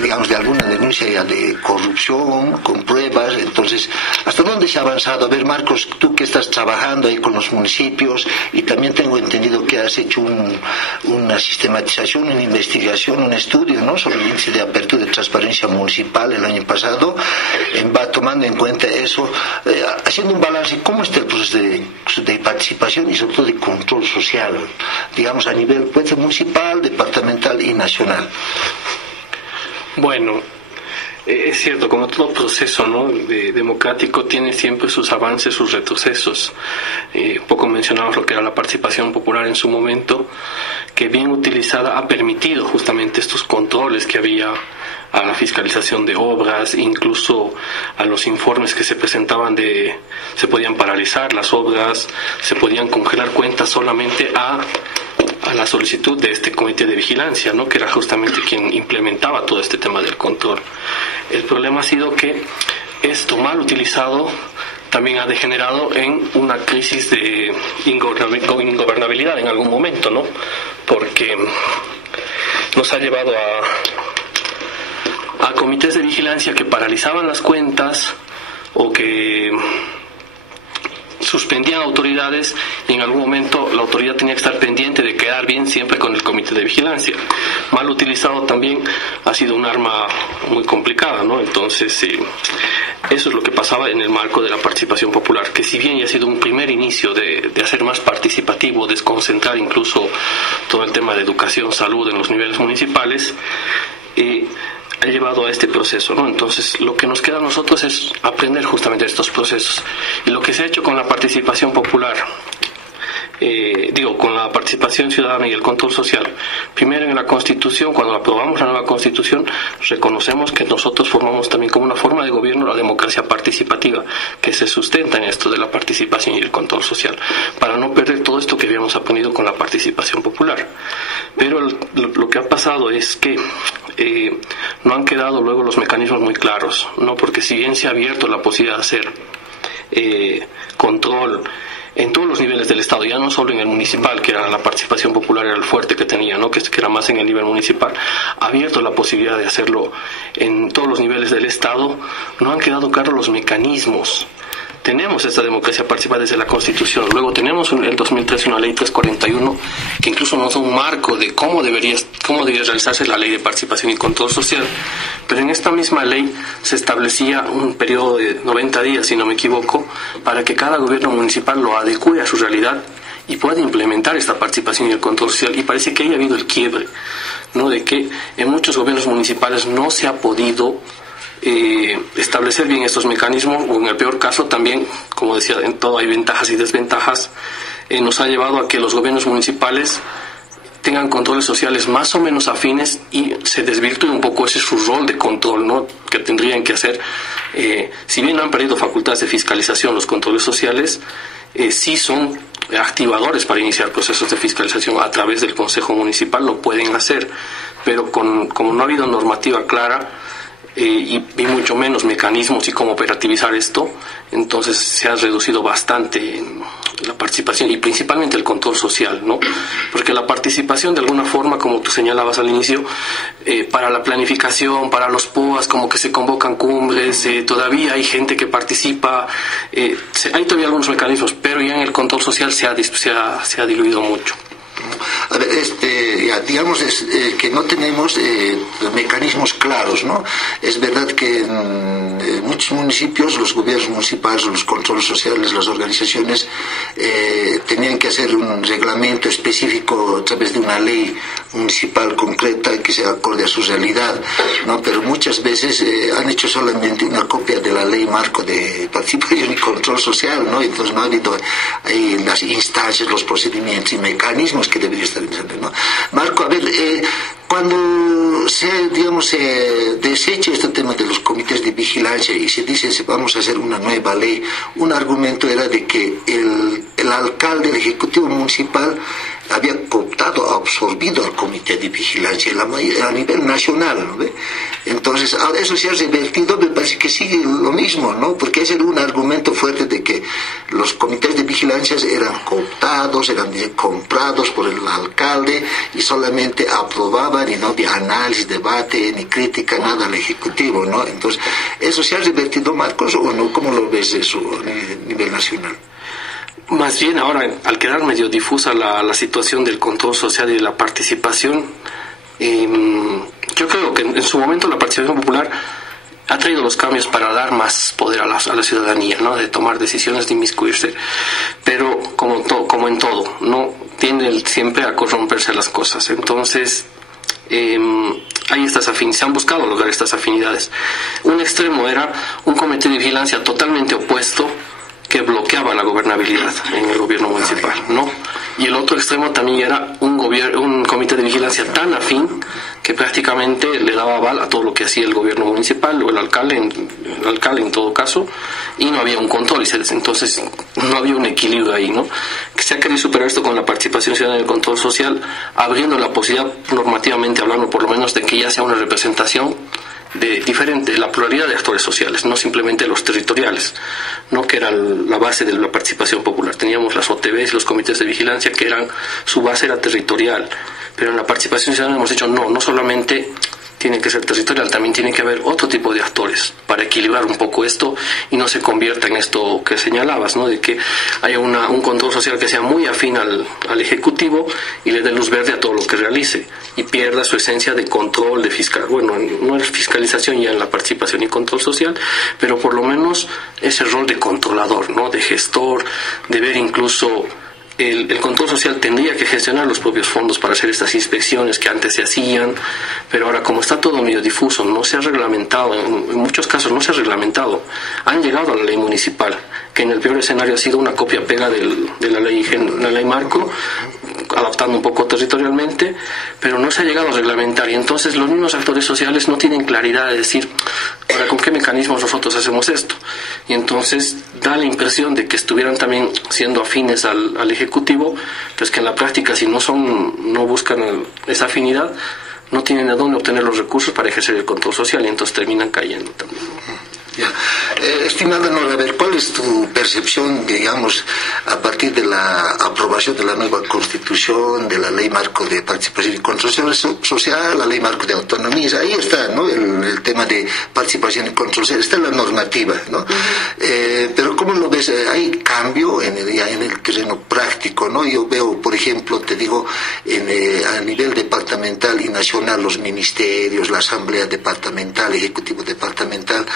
digamos, de alguna denuncia ya de corrupción, con pruebas. Entonces, ¿hasta dónde se ha avanzado? A ver, Marcos, tú que estás trabajando ahí con los municipios y también tengo entendido que has hecho una sistematización, una investigación, un estudio, ¿no?, sobre el índice de apertura y transparencia municipal el año pasado, va tomando en cuenta eso, haciendo un balance, ¿cómo está el proceso de participación y sobre todo de control social, digamos, a nivel pues, municipal, departamental y nacional? Bueno, es cierto, como todo proceso, ¿no?, democrático tiene siempre sus avances, sus retrocesos. Un poco mencionamos lo que era la participación popular en su momento, que bien utilizada ha permitido justamente estos controles que había a la fiscalización de obras, incluso a los informes que se presentaban se podían paralizar las obras, se podían congelar cuentas solamente a la solicitud de este comité de vigilancia, ¿no?, que era justamente quien implementaba todo este tema del control. El problema ha sido que esto mal utilizado también ha degenerado en una crisis de ingobernabilidad en algún momento, ¿no?, porque nos ha llevado a comités de vigilancia que paralizaban las cuentas o que suspendían autoridades, y en algún momento la autoridad tenía que estar pendiente de quedar bien siempre con el comité de vigilancia. Mal utilizado también ha sido un arma muy complicada, ¿no? Entonces, eso es lo que pasaba en el marco de la participación popular, que si bien ya ha sido un primer inicio de hacer más participativo, desconcentrar incluso todo el tema de educación, salud en los niveles municipales, ha llevado a este proceso, ¿no? Entonces, lo que nos queda a nosotros es aprender justamente estos procesos. Y lo que se ha hecho con la participación popular, con la participación ciudadana y el control social. Primero, en la Constitución, cuando aprobamos la nueva Constitución, reconocemos que nosotros formamos también como una forma de gobierno la democracia participativa, que se sustenta en esto de la participación y el control social, para no perder todo esto que habíamos aprendido con la participación popular. Pero lo que ha pasado es que no han quedado luego los mecanismos muy claros, ¿no? Porque si bien se ha abierto la posibilidad de hacer control en todos los niveles del Estado, ya no solo en el municipal, que era la participación popular, era el fuerte que tenía, ¿no?, que era más en el nivel municipal, ha abierto la posibilidad de hacerlo en todos los niveles del Estado, no han quedado claros los mecanismos. Tenemos esta democracia participativa desde la Constitución, luego tenemos en el 2013 una ley 341 que incluso nos da un marco de cómo debería realizarse la ley de participación y control social, pero en esta misma ley se establecía un periodo de 90 días, si no me equivoco, para que cada gobierno municipal lo adecue a su realidad y pueda implementar esta participación y el control social, y parece que ahí ha habido el quiebre, ¿no?, de que en muchos gobiernos municipales no se ha podido establecer bien estos mecanismos, o en el peor caso también, como decía, en todo hay ventajas y desventajas, nos ha llevado a que los gobiernos municipales tengan controles sociales más o menos afines y se desvirtúe un poco ese su rol de control, ¿no?, que tendrían que hacer. Si bien han perdido facultades de fiscalización, los controles sociales sí son activadores para iniciar procesos de fiscalización a través del Consejo Municipal, lo pueden hacer, pero como no ha habido normativa clara, y mucho menos mecanismos y cómo operativizar esto, entonces se ha reducido bastante la participación y principalmente el control social, ¿no? Porque la participación de alguna forma, como tú señalabas al inicio, para la planificación, para los POAs, como que se convocan cumbres, todavía hay gente que participa, hay todavía algunos mecanismos, pero ya en el control social se ha diluido mucho. A ver, digamos que no tenemos mecanismos claros, ¿no? Es verdad que en muchos municipios los gobiernos municipales, los controles sociales, las organizaciones tenían que hacer un reglamento específico a través de una ley municipal concreta que sea acorde a su realidad, ¿no? Pero muchas veces han hecho solamente una copia de la ley marco de participación y control social, ¿no? Entonces no ha habido ahí las instancias, los procedimientos y mecanismos que debería estar interesante, ¿no? Marco, a ver, cuando se desecha este tema de los comités de vigilancia y se dice vamos a hacer una nueva ley, un argumento era de que el alcalde, el ejecutivo municipal había cooptado, absorbido al Comité de Vigilancia a nivel nacional, ¿no? Entonces, ahora eso se ha revertido, me parece que sigue lo mismo, ¿no? Porque ese era un argumento fuerte de que los comités de vigilancia eran cooptados, eran comprados por el alcalde y solamente aprobaban y no había análisis, debate, ni crítica, nada al Ejecutivo, ¿no? Entonces, ¿eso se ha revertido, Marcos, o no? ¿Cómo lo ves eso a nivel nacional? Más bien ahora, al quedar medio difusa la situación del control social y de la participación, yo creo que en su momento la participación popular ha traído los cambios para dar más poder a la ciudadanía, ¿no? De tomar decisiones, de inmiscuirse, pero como en todo, no tiende siempre a corromperse las cosas. Entonces, hay se han buscado lograr estas afinidades. Un extremo era un comité de vigilancia totalmente opuesto que bloqueaba la gobernabilidad en el gobierno municipal, ¿no? Y el otro extremo también era un comité de vigilancia tan afín que prácticamente le daba aval a todo lo que hacía el gobierno municipal o el alcalde en todo caso, y no había un control, entonces no había un equilibrio ahí, ¿no? Que se ha querido superar esto con la participación ciudadana en el control social, abriendo la posibilidad, normativamente hablando por lo menos, de que ya sea una representación diferente, la pluralidad de actores sociales, no simplemente los territoriales, ¿no? Que era la base de la participación popular. Teníamos las OTBs, los comités de vigilancia, que su base era territorial, pero en la participación ciudadana hemos dicho no solamente tiene que ser territorial, también tiene que haber otro tipo de actores para equilibrar un poco esto y no se convierta en esto que señalabas, ¿no? De que haya un control social que sea muy afín al Ejecutivo y le dé luz verde a todo lo que realice y pierda su esencia de control, de no es fiscalización ya en la participación y control social, pero por lo menos ese rol de controlador, ¿no? De gestor, de ver incluso el control social tendría que gestionar los propios fondos para hacer estas inspecciones que antes se hacían, pero ahora como está todo medio difuso, no se ha reglamentado, en muchos casos no se ha reglamentado, han llegado a la ley municipal, que en el peor escenario ha sido una copia-pega de la ley marco, adaptando un poco territorialmente, pero no se ha llegado a reglamentar, y entonces los mismos actores sociales no tienen claridad de decir, ahora, ¿con qué mecanismos nosotros hacemos esto? Y entonces da la impresión de que estuvieran también siendo afines al Ejecutivo, pues que en la práctica, si no buscan esa afinidad, no tienen de dónde obtener los recursos para ejercer el control social, y entonces terminan cayendo también. Ya. Estimada Nora, a ver, ¿cuál es tu percepción, digamos, a partir de la aprobación de la nueva Constitución, de la Ley Marco de Participación y Control Social, la Ley Marco de Autonomías? Ahí está, ¿no? El tema de participación y control social, está en la normativa, ¿no? Pero ¿cómo lo ves? Hay cambio en el terreno práctico, ¿no? Yo veo, por ejemplo, te digo, a nivel departamental y nacional, los ministerios, la Asamblea Departamental, Ejecutivo Departamental,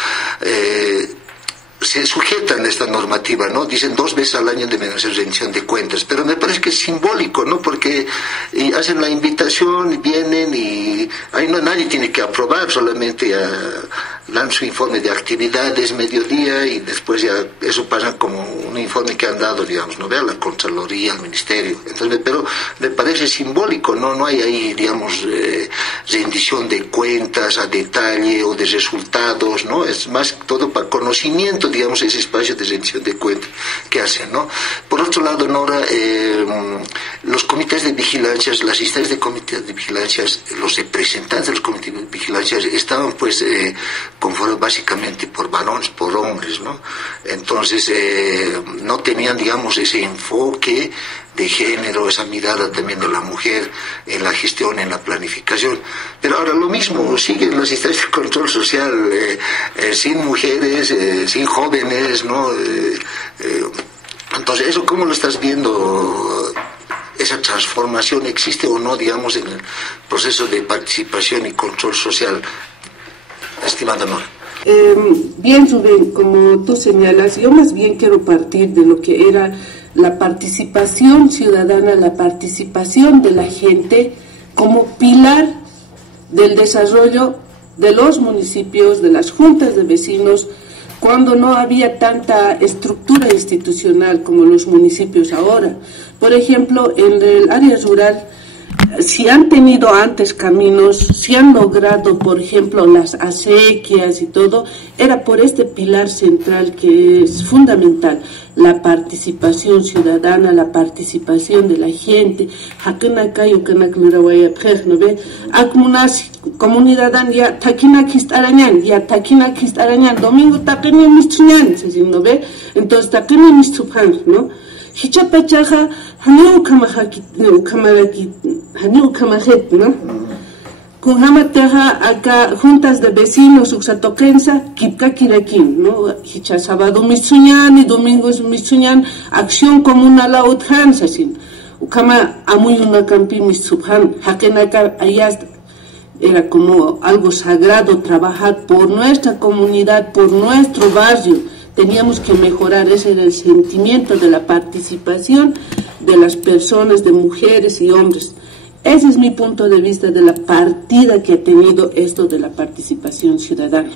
se sujetan a esta normativa, ¿no? Dicen 2 veces al año deben hacer rendición de cuentas, pero me parece que es simbólico, ¿no? Porque hacen la invitación, vienen y ahí nadie tiene que aprobar, solamente dan su informe de actividades, mediodía, y después ya eso pasa como un informe que han dado, digamos, ¿no? Ve a la Contraloría, al Ministerio. Entonces, pero me parece simbólico, ¿no? No hay ahí, digamos, rendición de cuentas a detalle o de resultados, ¿no? Es más todo para conocimiento, digamos, ese espacio de rendición de cuentas que hacen, ¿no? Por otro lado, Nora, los comités de vigilancia, las instancias de comités de vigilancia, los representantes de los comités de vigilancia estaban, pues, conformados básicamente por varones, por hombres, ¿no? Entonces, no tenían, digamos, ese enfoque de género, esa mirada también de la mujer en la gestión, en la planificación. Pero ahora lo mismo, siguen las instancias de control social, sin mujeres, sin jóvenes, ¿no? Entonces, ¿eso cómo lo estás viendo? ¿Esa transformación existe o no, digamos, en el proceso de participación y control social? Estimada Nora. Bien, Rubén, como tú señalas, yo más bien quiero partir de lo que era la participación ciudadana, la participación de la gente como pilar del desarrollo de los municipios, de las juntas de vecinos, cuando no había tanta estructura institucional como los municipios ahora. Por ejemplo, en el área rural, si han tenido antes caminos, si han logrado, por ejemplo, las acequias y todo, era por este pilar central que es fundamental, la participación ciudadana, la participación de la gente. Comunidad ya taquina kistarañan, domingo taquini mistuñan, ¿no ve? Entonces taquini mistupan, ¿no? Hichapachaja, haniu kamajet, ¿no? Kunhamataja acá juntas de vecinos, uxatoquensa, kipka kirakin, ¿no? Hicha sábado mistuñan y domingo es mistuñan, acción comuna la utjan, ¿sasin? Ukama amuy una campi mistubhan, hakenaka ayas. Era como algo sagrado trabajar por nuestra comunidad, por nuestro barrio. Teníamos que mejorar, ese era el sentimiento de la participación de las personas, de mujeres y hombres. Ese es mi punto de vista de la partida que ha tenido esto de la participación ciudadana.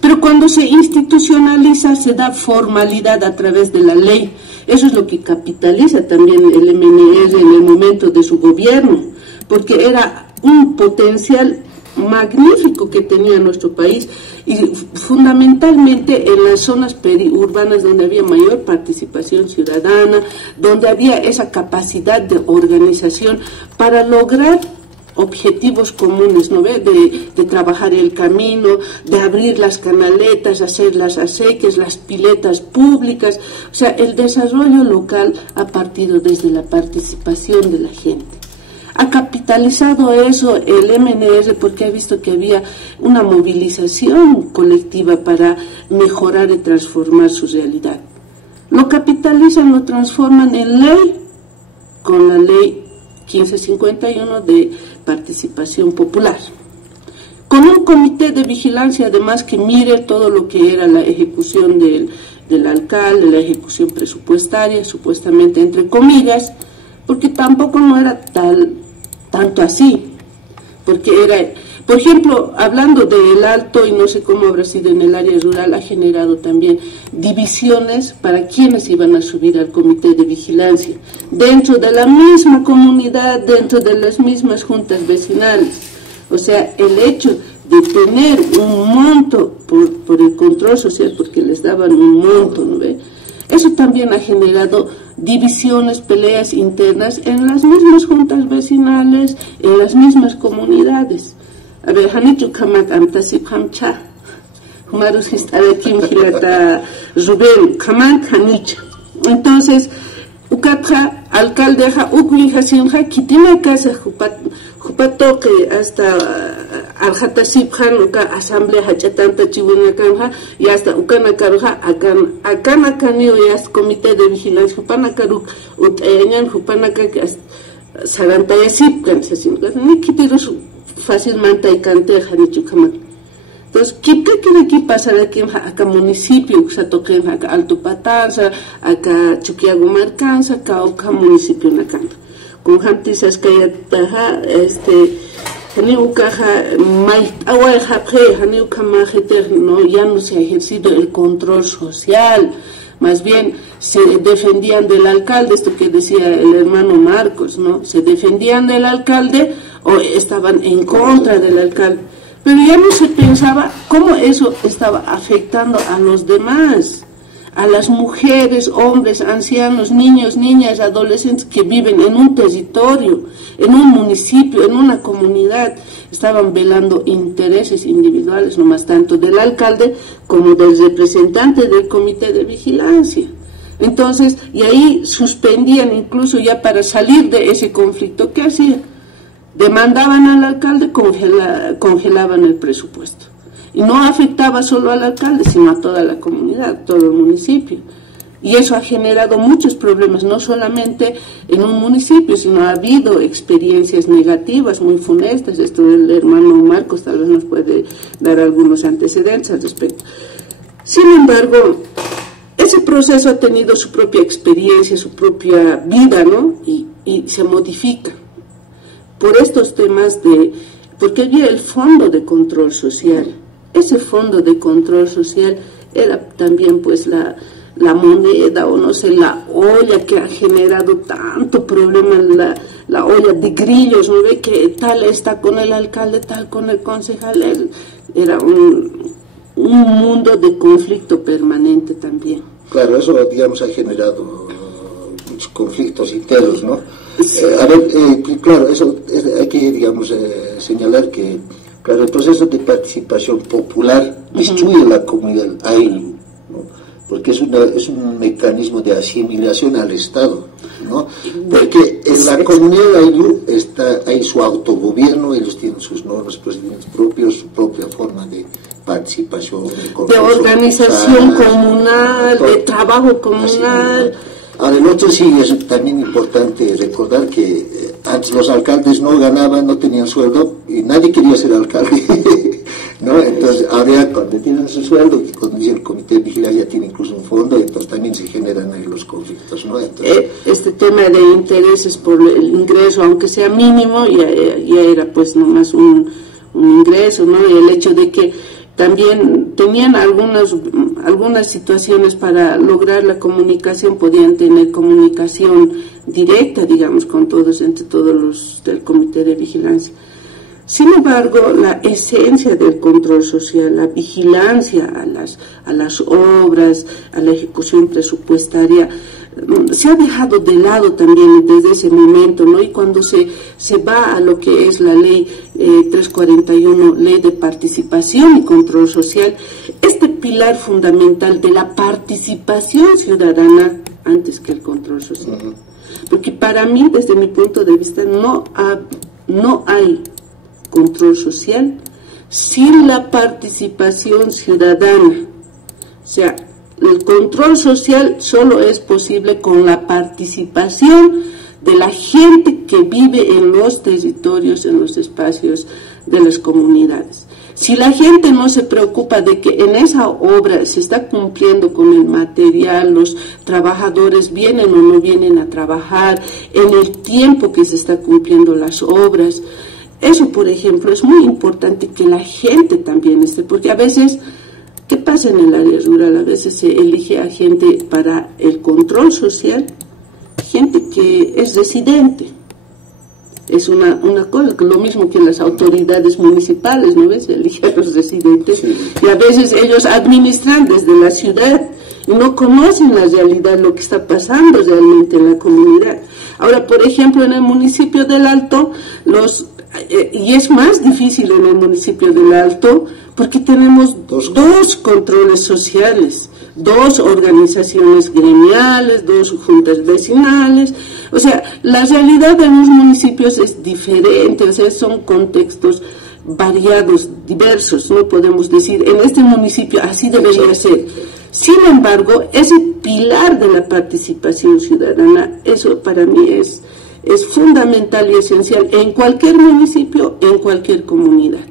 Pero cuando se institucionaliza, se da formalidad a través de la ley. Eso es lo que capitaliza también el MNR en el momento de su gobierno, porque era un potencial magnífico que tenía nuestro país, y fundamentalmente en las zonas periurbanas donde había mayor participación ciudadana, donde había esa capacidad de organización para lograr objetivos comunes, ¿no ve? De trabajar el camino, de abrir las canaletas, hacer las acequias, las piletas públicas. O sea, el desarrollo local ha partido desde la participación de la gente. Ha capitalizado eso el MNR porque ha visto que había una movilización colectiva para mejorar y transformar su realidad. Lo capitalizan, lo transforman en ley, con la ley 1551 de participación popular, con un comité de vigilancia además que mire todo lo que era la ejecución del alcalde, la ejecución presupuestaria, supuestamente entre comillas, porque tampoco no era tanto así, porque era, por ejemplo, hablando del Alto, y no sé cómo habrá sido en el área rural, ha generado también divisiones para quienes iban a subir al comité de vigilancia, dentro de la misma comunidad, dentro de las mismas juntas vecinales. O sea, el hecho de tener un monto por el control social, porque les daban un monto, ¿no ve? Eso también ha generado divisiones, peleas internas en las mismas juntas vecinales, en las mismas comunidades. A ver, hanichu kamat amtasip hamcha, humarus histarakim hilata Rubén, kamat hanicha. Entonces, ukatra alcaldeja ukwihasinja kitina casa jupatoque hasta aljatasipjan uka asamblea hachatanta chiwinakanja y hasta ukana karuja akana kanio y hasta comité de vigilancia jupana karuk utañan jupana ka sarantayasipkan sasin ni kitirus fácilmente y canteja ni chukamak. Entonces, ¿qué quiere aquí pasar aquí acá municipio que se toque acá Alto Patanza, acá Chuquiagumarcanza, acá municipio Nakanda? Con gente se escayataja, no, ya no se ha ejercido el control social, más bien se defendían del alcalde, esto que decía el hermano Marcos, ¿no? Se defendían del alcalde o estaban en contra del alcalde. Pero ya no se pensaba cómo eso estaba afectando a los demás, a las mujeres, hombres, ancianos, niños, niñas, adolescentes que viven en un territorio, en un municipio, en una comunidad. Estaban velando intereses individuales, no más tanto del alcalde como del representante del comité de vigilancia. Entonces, y ahí suspendían incluso ya para salir de ese conflicto. ¿Qué hacían? Demandaban al alcalde, congelaban el presupuesto. Y no afectaba solo al alcalde, sino a toda la comunidad, todo el municipio. Y eso ha generado muchos problemas, no solamente en un municipio, sino ha habido experiencias negativas, muy funestas. Esto del hermano Marcos tal vez nos puede dar algunos antecedentes al respecto. Sin embargo, ese proceso ha tenido su propia experiencia, su propia vida, ¿no? Y se modifica. Por estos temas porque había el fondo de control social. Ese fondo de control social era también pues la moneda o no sé, la olla que ha generado tanto problema, la olla de grillos, ¿no ve? Que tal está con el alcalde, tal con el concejal. Era un mundo de conflicto permanente también. Claro, eso, digamos, ha generado muchos conflictos internos, ¿no? Sí. Claro, eso hay que, digamos, señalar que, claro, el proceso de participación popular destruye la comunidad ainu, ¿no? Porque es un mecanismo de asimilación al Estado, ¿no? Porque en la comunidad ainu hay su autogobierno, ellos tienen sus normas, procedimientos propios, su propia forma de participación, de organización comunal, de trabajo comunal. Ahora, el otro sí es también importante recordar que antes los alcaldes no ganaban, no tenían sueldo y nadie quería ser alcalde, ¿no? Entonces, ahora cuando tienen su sueldo, y cuando dice el comité de vigilancia tiene incluso un fondo, entonces también se generan ahí los conflictos, ¿no? Entonces, este tema de intereses por el ingreso, aunque sea mínimo, ya era pues nomás un ingreso, ¿no? Y el hecho de que también tenían algunas situaciones para lograr la comunicación, podían tener comunicación directa, digamos, con todos, entre todos los del comité de vigilancia. Sin embargo, la esencia del control social, la vigilancia a las obras, a la ejecución presupuestaria, se ha dejado de lado también desde ese momento, ¿no? Y cuando se va a lo que es la ley 341, ley de participación y control social, este pilar fundamental de la participación ciudadana antes que el control social. Porque para mí, desde mi punto de vista, no hay control social sin la participación ciudadana. O sea, el control social solo es posible con la participación de la gente que vive en los territorios, en los espacios de las comunidades. Si la gente no se preocupa de que en esa obra se está cumpliendo con el material, los trabajadores vienen o no vienen a trabajar, en el tiempo que se está cumpliendo las obras, eso, por ejemplo, es muy importante que la gente también esté, porque a veces, ¿qué pasa en el área rural? A veces se elige a gente para el control social, gente que es residente. Es una cosa, lo mismo que las autoridades municipales, ¿no ves? Se elige a los residentes, sí. Y a veces ellos administran desde la ciudad y no conocen la realidad, lo que está pasando realmente en la comunidad. Ahora, por ejemplo, en el municipio del Alto, y es más difícil en el municipio del Alto, porque tenemos dos controles sociales, dos organizaciones gremiales, dos juntas vecinales. O sea, la realidad de los municipios es diferente, o sea, son contextos variados, diversos, no podemos decir, en este municipio así debería ser. Sin embargo, ese pilar de la participación ciudadana, eso para mí es fundamental y esencial en cualquier municipio, en cualquier comunidad.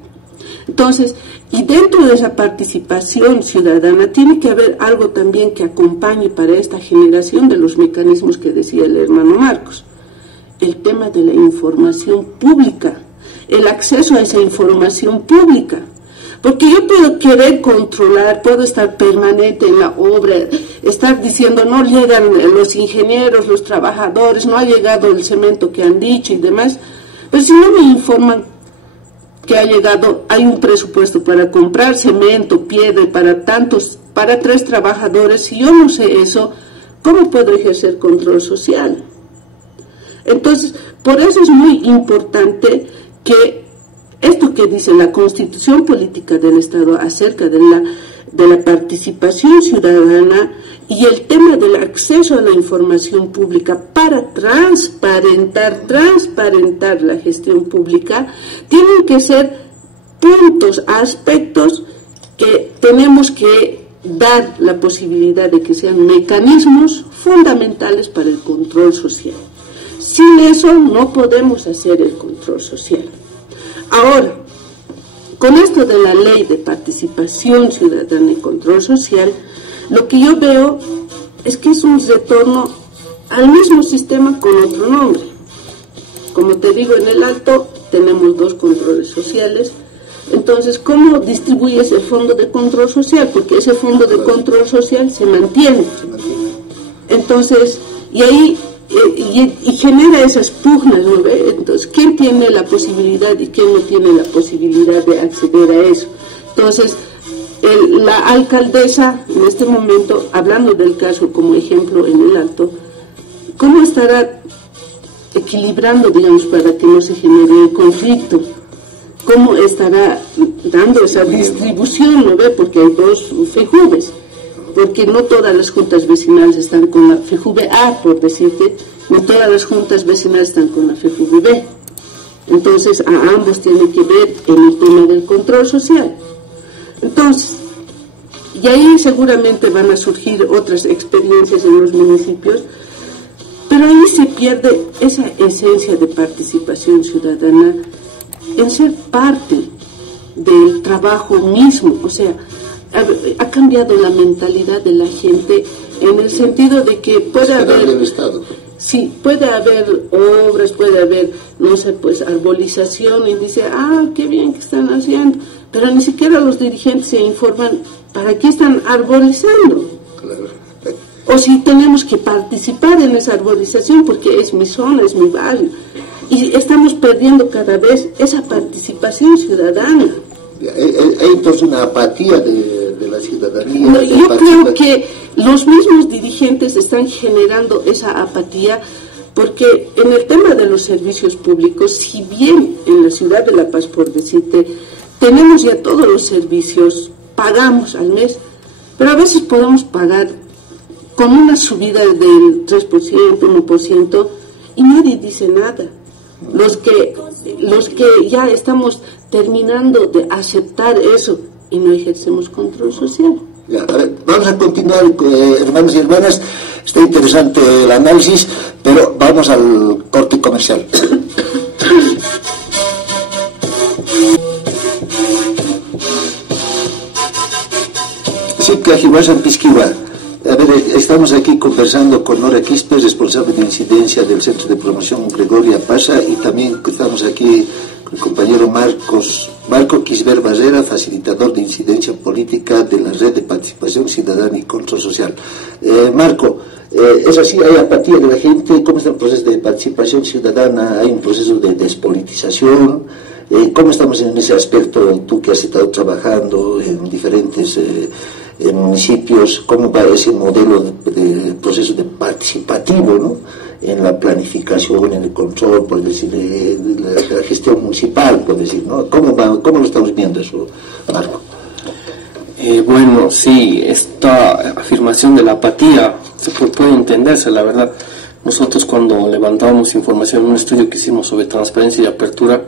Entonces, y dentro de esa participación ciudadana tiene que haber algo también que acompañe para esta generación de los mecanismos que decía el hermano Marcos. El tema de la información pública, el acceso a esa información pública. Porque yo puedo querer controlar, puedo estar permanente en la obra, estar diciendo no llegan los ingenieros, los trabajadores, no ha llegado el cemento que han dicho y demás, pero si no me informan que ha llegado, hay un presupuesto para comprar cemento, piedra para 3 trabajadores, si yo no sé eso, ¿cómo puedo ejercer control social? Entonces, por eso es muy importante que esto que dice la Constitución Política del Estado acerca de la participación ciudadana y el tema del acceso a la información pública para transparentar la gestión pública, tienen que ser puntos, aspectos que tenemos que dar la posibilidad de que sean mecanismos fundamentales para el control social. Sin eso no podemos hacer el control social. Ahora, con esto de la ley de participación ciudadana y control social, lo que yo veo es que es un retorno al mismo sistema con otro nombre. Como te digo, en el Alto tenemos 2 controles sociales. Entonces, ¿cómo distribuyes el fondo de control social? Porque ese fondo de control social se mantiene. Entonces, y ahí y genera esas pugnas, ¿no ve? Entonces, ¿quién tiene la posibilidad y quién no tiene la posibilidad de acceder a eso? Entonces, la alcaldesa, en este momento, hablando del caso como ejemplo en el Alto, ¿cómo estará equilibrando, digamos, para que no se genere el conflicto? ¿Cómo estará dando esa distribución, ¿no ve? Porque hay dos FEJUVES, porque no todas las juntas vecinales están con la FEJUVE A, por decirte, no todas las juntas vecinales están con la FEJUVE B. Entonces, a ambos tiene que ver en el tema del control social. Entonces, y ahí seguramente van a surgir otras experiencias en los municipios, pero ahí se pierde esa esencia de participación ciudadana en ser parte del trabajo mismo. O sea, ha cambiado la mentalidad de la gente en el sentido de que puede haber... del Estado. Sí, puede haber obras, puede haber, no sé, pues arbolización, y dice, qué bien que están haciendo, pero ni siquiera los dirigentes se informan para qué están arbolizando. Claro. O si tenemos que participar en esa arbolización porque es mi zona, es mi barrio. Y estamos perdiendo cada vez esa participación ciudadana. Hay entonces una apatía de la ciudadanía. No, yo creo que los mismos dirigentes están generando esa apatía, porque en el tema de los servicios públicos, si bien en la ciudad de La Paz, por decirte, tenemos ya todos los servicios, pagamos al mes, pero a veces podemos pagar con una subida del 3%, 1%, y nadie dice nada. Los que ya estamos terminando de aceptar eso y no ejercemos control social. Ya, a ver, vamos a continuar, hermanos y hermanas. Está interesante el análisis, pero vamos al corte comercial. Sí, Cajihuasan Pisquiwa. A ver, estamos aquí conversando con Nora Quispe, responsable de incidencia del Centro de Promoción Gregoria Pasha, y también estamos aquí con el compañero Marco Quisber Barrera, facilitador de incidencia política de la Red de Participación Ciudadana y Control Social. Marco, ¿es así? ¿Hay apatía de la gente? ¿Cómo está el proceso de participación ciudadana? ¿Hay un proceso de despolitización? ¿Cómo estamos en ese aspecto? Tú que has estado trabajando en diferentes municipios, ¿cómo va ese modelo de proceso de participativo, ¿no? En la planificación, en el control, por decir, la gestión municipal, por decir, ¿no? ¿Cómo lo estamos viendo eso, Marco? Bueno, sí, esta afirmación de la apatía puede entenderse, la verdad. Nosotros cuando levantábamos información en un estudio que hicimos sobre transparencia y apertura,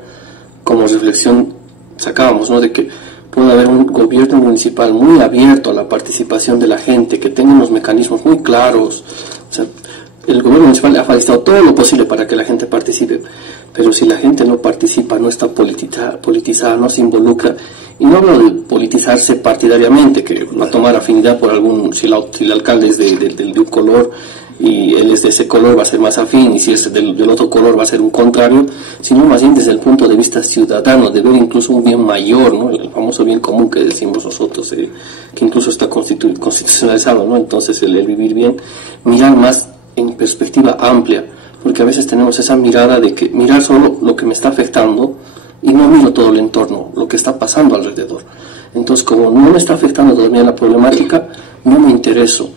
como reflexión sacábamos, ¿no?, de que puede haber un gobierno municipal muy abierto a la participación de la gente, que tenga unos mecanismos muy claros. O sea, el gobierno municipal ha realizado todo lo posible para que la gente participe, pero si la gente no participa, no está politizada, no se involucra, y no hablo de politizarse partidariamente, que va a tomar afinidad por algún, si el alcalde es de un color y él es de ese color, va a ser más afín, y si es del otro color va a ser un contrario, sino más bien desde el punto de vista ciudadano, de ver incluso un bien mayor, ¿no?, el famoso bien común que decimos nosotros, que incluso está constitucionalizado, ¿no? Entonces el vivir bien, mirar más en perspectiva amplia, porque a veces tenemos esa mirada de que mirar solo lo que me está afectando y no miro todo el entorno, lo que está pasando alrededor. Entonces, como no me está afectando todavía la problemática, no me intereso.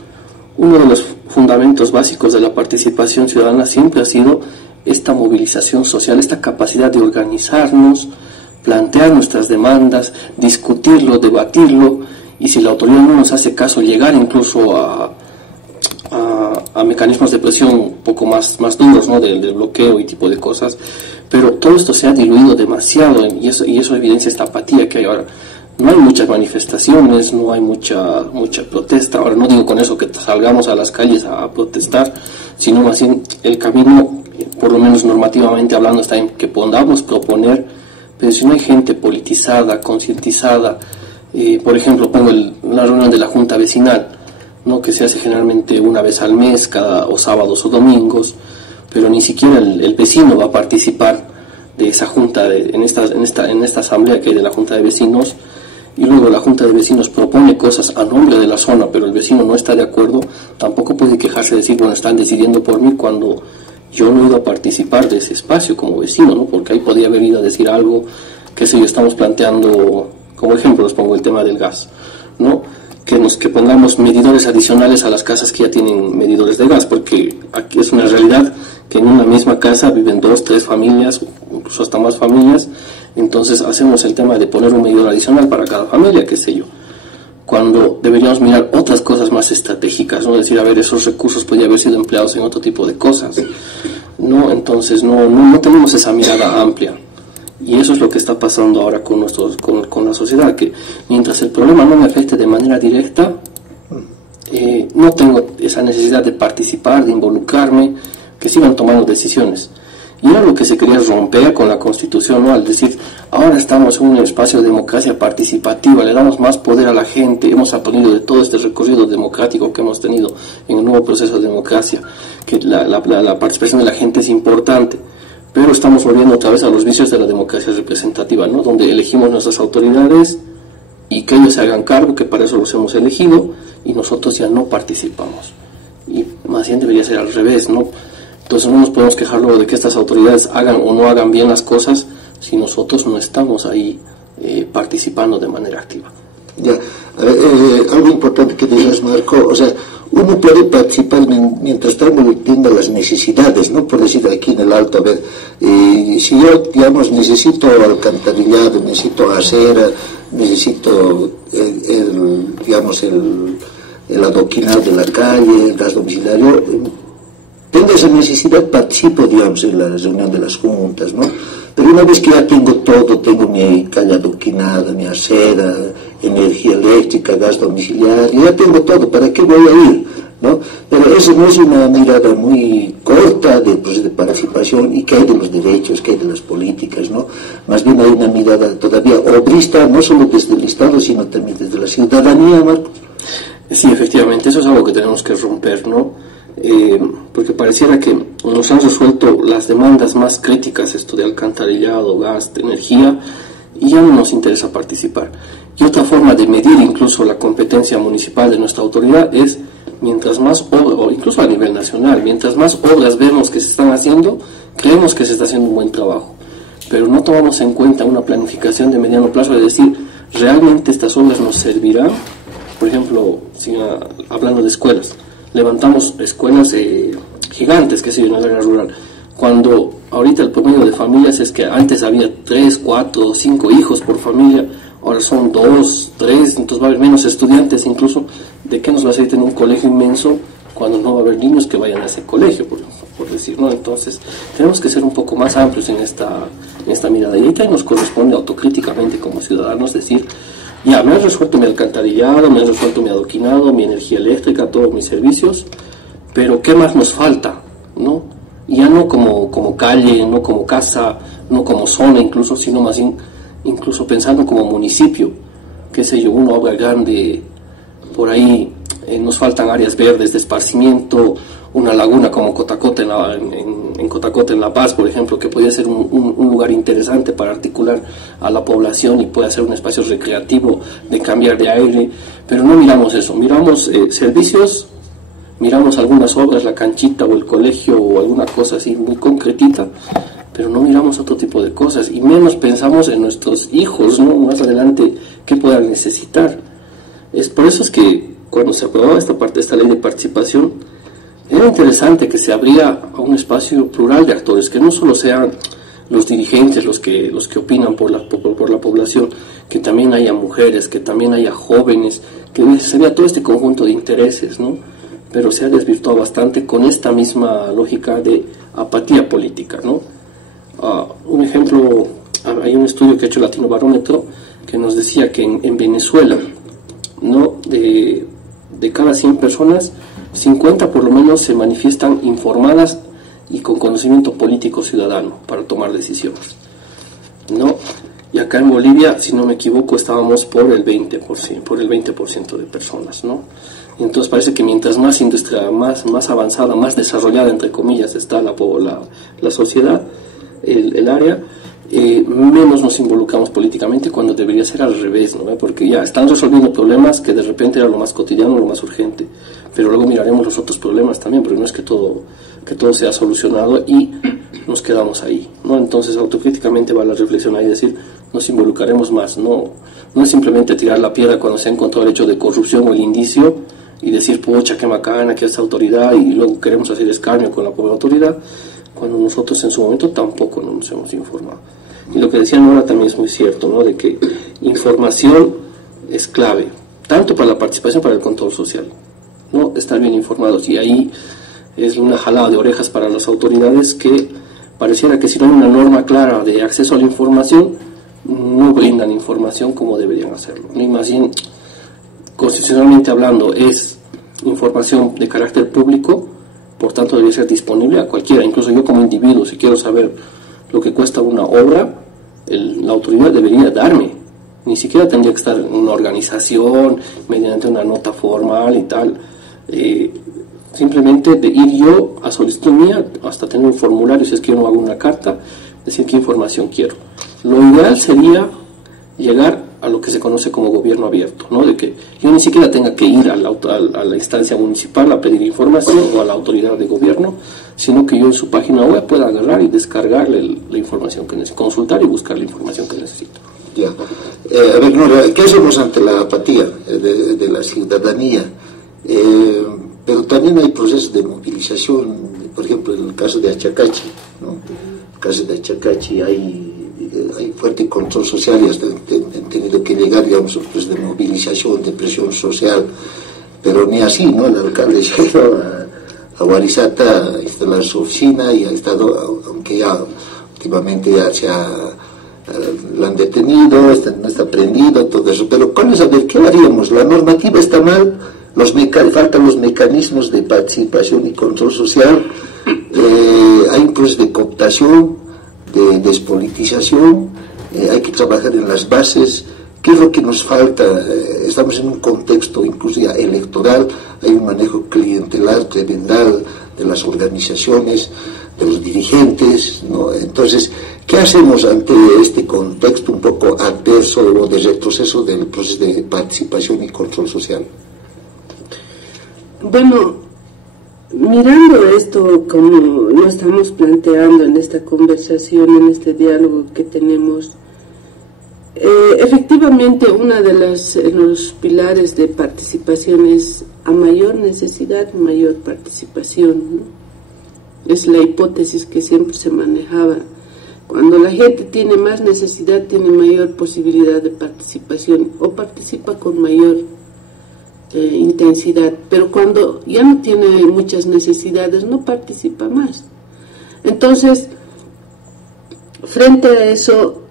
Uno de los fundamentos básicos de la participación ciudadana siempre ha sido esta movilización social, esta capacidad de organizarnos, plantear nuestras demandas, discutirlo, debatirlo, y si la autoridad no nos hace caso, llegar incluso a mecanismos de presión un poco más duros, ¿no?, del bloqueo y tipo de cosas. Pero todo esto se ha diluido demasiado, y eso evidencia esta apatía que hay ahora. No hay muchas manifestaciones, no hay mucha protesta. Ahora no digo con eso que salgamos a las calles a protestar, sino más bien el camino, por lo menos normativamente hablando, está en que podamos proponer, pero si no hay gente politizada, concientizada. Por ejemplo, pongo la reunión de la Junta Vecinal, ¿no?, que se hace generalmente una vez al mes, o sábados o domingos, pero ni siquiera el vecino va a participar de esa junta, en esta asamblea que hay de la Junta de Vecinos, y luego la Junta de Vecinos propone cosas a nombre de la zona, pero el vecino no está de acuerdo, tampoco puede quejarse y decir, bueno, están decidiendo por mí cuando yo no he ido a participar de ese espacio como vecino, ¿no? Porque ahí podría haber ido a decir algo, que si estamos planteando, como ejemplo les pongo el tema del gas, ¿no? Que pongamos medidores adicionales a las casas que ya tienen medidores de gas, porque aquí es una realidad que en una misma casa viven 2, 3 familias, incluso hasta más familias. Entonces hacemos el tema de poner un medidor adicional para cada familia, qué sé yo, cuando deberíamos mirar otras cosas más estratégicas, ¿no? Decir, a ver, esos recursos podrían haber sido empleados en otro tipo de cosas, ¿no? Entonces no tenemos esa mirada amplia, y eso es lo que está pasando ahora con la sociedad, que mientras el problema no me afecte de manera directa, no tengo esa necesidad de participar, de involucrarme, que sigan tomando decisiones. Y era lo que se quería romper con la Constitución, ¿no? Al decir, ahora estamos en un espacio de democracia participativa, le damos más poder a la gente, hemos aprendido de todo este recorrido democrático que hemos tenido en el nuevo proceso de democracia, que la participación de la gente es importante, pero estamos volviendo otra vez a los vicios de la democracia representativa, ¿no? Donde elegimos nuestras autoridades y que ellos se hagan cargo, que para eso los hemos elegido, y nosotros ya no participamos. Y más bien debería ser al revés, ¿no? Entonces no nos podemos quejar luego de que estas autoridades hagan o no hagan bien las cosas si nosotros no estamos ahí participando de manera activa. Ya, a ver, algo importante que dices, Marco, o sea, uno puede participar mientras estamos viendo las necesidades, ¿no? Por decir aquí en el Alto, a ver, si yo, digamos, necesito alcantarillado, necesito acera, necesito, el adoquinado de la calle, el gas domiciliario, tengo esa necesidad, participo, digamos, en la reunión de las juntas, ¿no? Pero una vez que ya tengo todo, tengo mi calle adoquinada, mi acera, energía eléctrica, gas domiciliario, ya tengo todo, ¿para qué voy a ir? ¿No? Pero eso no es una mirada muy corta del proceso de participación y que hay de los derechos, que hay de las políticas, ¿no? Más bien hay una mirada todavía obrista, no solo desde el Estado, sino también desde la ciudadanía, Marcos. Sí, efectivamente, eso es algo que tenemos que romper, ¿no? Porque pareciera que nos han resuelto las demandas más críticas, esto de alcantarillado, gas, de energía, y ya no nos interesa participar. Y otra forma de medir incluso la competencia municipal de nuestra autoridad es, mientras más obras, o incluso a nivel nacional, mientras más obras vemos que se están haciendo, creemos que se está haciendo un buen trabajo, pero no tomamos en cuenta una planificación de mediano plazo de decir, ¿realmente estas obras nos servirán? Por ejemplo, hablando de escuelas, levantamos escuelas gigantes, que se en el área rural, cuando ahorita el promedio de familias es que antes había 3, 4, 5 hijos por familia, ahora son 2, 3, entonces va a haber menos estudiantes incluso. ¿De qué nos va a servir tener un colegio inmenso cuando no va a haber niños que vayan a ese colegio, por decir, ¿no? Entonces tenemos que ser un poco más amplios en esta mirada, y ahorita nos corresponde autocríticamente como ciudadanos decir, ya, me has resuelto mi alcantarillado, me has resuelto mi adoquinado, mi energía eléctrica, todos mis servicios, pero ¿qué más nos falta? ¿No? Ya no como calle, no como casa, no como zona incluso, sino más bien incluso pensando como municipio, qué sé yo, una obra grande, por ahí nos faltan áreas verdes de esparcimiento, una laguna como Cotacota en Cotacota, en La Paz, por ejemplo, que podría ser un lugar interesante para articular a la población y puede ser un espacio recreativo de cambiar de aire, pero no miramos eso, miramos servicios, miramos algunas obras, la canchita o el colegio o alguna cosa así muy concretita, pero no miramos otro tipo de cosas y menos pensamos en nuestros hijos, ¿no? Más adelante, qué puedan necesitar. Por eso es que cuando se aprobaba esta ley de participación, era interesante que se abría a un espacio plural de actores, que no solo sean los dirigentes los que opinan por la población, que también haya mujeres, que también haya jóvenes, que se vea todo este conjunto de intereses, ¿no? Pero se ha desvirtuado bastante con esta misma lógica de apatía política, ¿no? Un ejemplo, hay un estudio que ha hecho Latino Barómetro que nos decía que en Venezuela, ¿no? De cada 100 personas, 50 por lo menos se manifiestan informadas y con conocimiento político ciudadano para tomar decisiones, ¿no? Y acá en Bolivia, si no me equivoco, estábamos por el 20% de personas, ¿no? Entonces parece que mientras más industria, más avanzada, más desarrollada, entre comillas, está la sociedad, el área, menos nos involucramos políticamente, cuando debería ser al revés, ¿no? Porque ya están resolviendo problemas que de repente era lo más cotidiano, lo más urgente, pero luego miraremos los otros problemas también, porque no es que todo sea solucionado y nos quedamos ahí, ¿no? Entonces autocríticamente va la reflexión ahí, decir, nos involucraremos más, no es simplemente tirar la piedra cuando se ha encontrado el hecho de corrupción o el indicio y decir, pocha, qué macana, que esta autoridad, y luego queremos hacer escarnio con la pobre autoridad, cuando nosotros en su momento tampoco nos hemos informado. Y lo que decía Nora también es muy cierto, ¿no? De que información es clave, tanto para la participación, para el control social, ¿no? Estar bien informados, y ahí es una jalada de orejas para las autoridades que pareciera que si no hay una norma clara de acceso a la información, no brindan información como deberían hacerlo, ¿no? Y más bien, constitucionalmente hablando, es información de carácter público, por tanto debería ser disponible a cualquiera, incluso yo como individuo, si quiero saber lo que cuesta una obra, la autoridad debería darme, ni siquiera tendría que estar en una organización, mediante una nota formal y tal, simplemente de ir yo a solicitud mía, hasta tener un formulario, si es que yo no hago una carta, decir qué información quiero. Lo ideal sería llegar a lo que se conoce como gobierno abierto, ¿no? De que yo ni siquiera tenga que ir a la instancia municipal a pedir información o a la autoridad de gobierno, sino que yo en su página web pueda agarrar y descargarle la información que necesito, consultar y buscar la información que necesito. Ya. A ver, Nora, ¿qué hacemos ante la apatía de la ciudadanía? Pero también hay procesos de movilización, por ejemplo, en el caso de Achacachi, ¿no? En el caso de Achacachi hay fuerte control social y hasta han tenido que llegar, digamos, pues, de movilización, de presión social, pero ni así, ¿no? El alcalde llegó a Warisata a instalar su oficina y ha estado, aunque ya últimamente ya lo han detenido, no está prendido, todo eso, pero ¿cuál es? A ver, ¿qué haríamos? La normativa está mal, faltan los mecanismos de participación y control social, hay un proceso de cooptación, de despolitización, hay que trabajar en las bases. ¿Qué es lo que nos falta? Estamos en un contexto incluso ya electoral, hay un manejo clientelar, tremendal de las organizaciones, de los dirigentes, ¿no? Entonces, ¿qué hacemos ante este contexto un poco adverso o de retroceso del proceso de participación y control social? Bueno, mirando esto como lo estamos planteando en esta conversación, en este diálogo que tenemos, efectivamente uno de los pilares de participación es a mayor necesidad, mayor participación, ¿no? Es la hipótesis que siempre se manejaba. Cuando la gente tiene más necesidad, tiene mayor posibilidad de participación o participa con mayor intensidad, pero cuando ya no tiene muchas necesidades no participa más. Entonces, frente a eso,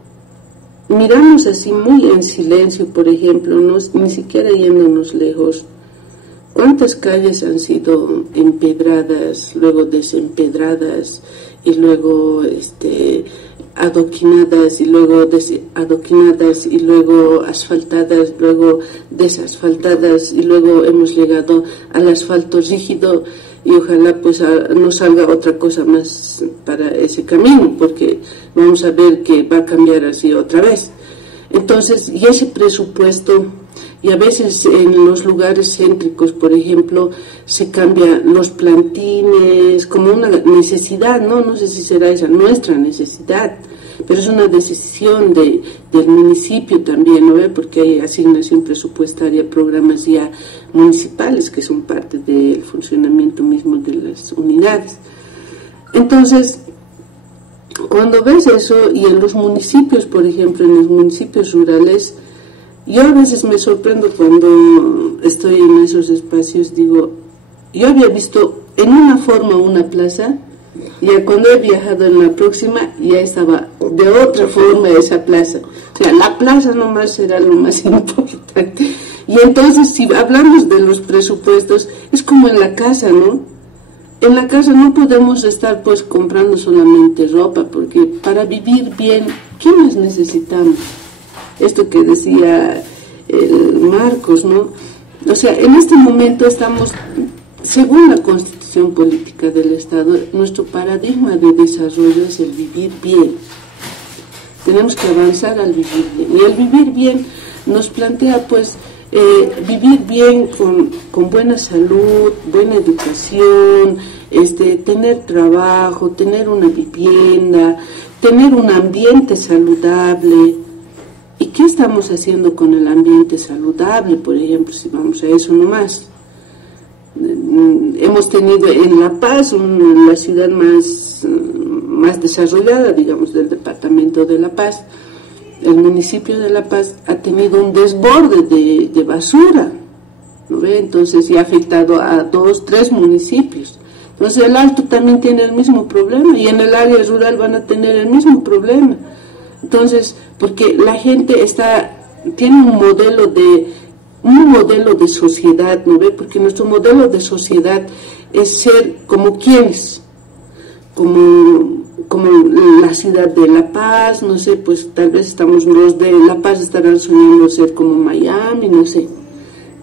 miramos así muy en silencio, por ejemplo, ni siquiera yéndonos lejos, cuántas calles han sido empedradas, luego desempedradas y luego adoquinadas y luego desadoquinadas y luego asfaltadas, luego desasfaltadas y luego hemos llegado al asfalto rígido y ojalá pues no salga otra cosa más para ese camino, porque vamos a ver que va a cambiar así otra vez. Entonces, y ese presupuesto, y a veces en los lugares céntricos, por ejemplo, se cambian los plantines como una necesidad, no sé si será esa nuestra necesidad, pero es una decisión del municipio también, ¿no? Porque hay asignación presupuestaria, programas ya municipales que son parte del funcionamiento mismo de las unidades. Entonces, cuando ves eso, y en los municipios, por ejemplo, en los municipios rurales, yo a veces me sorprendo cuando estoy en esos espacios, digo, yo había visto en una forma una plaza, ya cuando he viajado en la próxima ya estaba de otra forma esa plaza. O sea, la plaza nomás será lo más importante. Y entonces, si hablamos de los presupuestos, es como en la casa, ¿no? En la casa no podemos estar pues comprando solamente ropa, porque para vivir bien, ¿qué más necesitamos? Esto que decía Marcos, ¿no? O sea, en este momento estamos, según la Constitución Política del Estado, nuestro paradigma de desarrollo es el vivir bien. tenemos que avanzar al vivir bien. Y el vivir bien nos plantea pues vivir bien con buena salud, buena educación, tener trabajo, tener una vivienda, tener un ambiente saludable. ¿Y qué estamos haciendo con el ambiente saludable? Por ejemplo, si vamos a eso nomás. Hemos tenido en La Paz, la ciudad más desarrollada, digamos, del departamento de La Paz, el municipio de La Paz ha tenido un desborde de basura, ¿no ve? Entonces, y ha afectado a 2, 3 municipios. Entonces, el Alto también tiene el mismo problema, y en el área rural van a tener el mismo problema. Entonces, porque la gente tiene un modelo de sociedad, ¿no ve? Porque nuestro modelo de sociedad es ser como quienes, como la ciudad de La Paz, no sé, pues tal vez los de La Paz estarán soñando ser como Miami, no sé,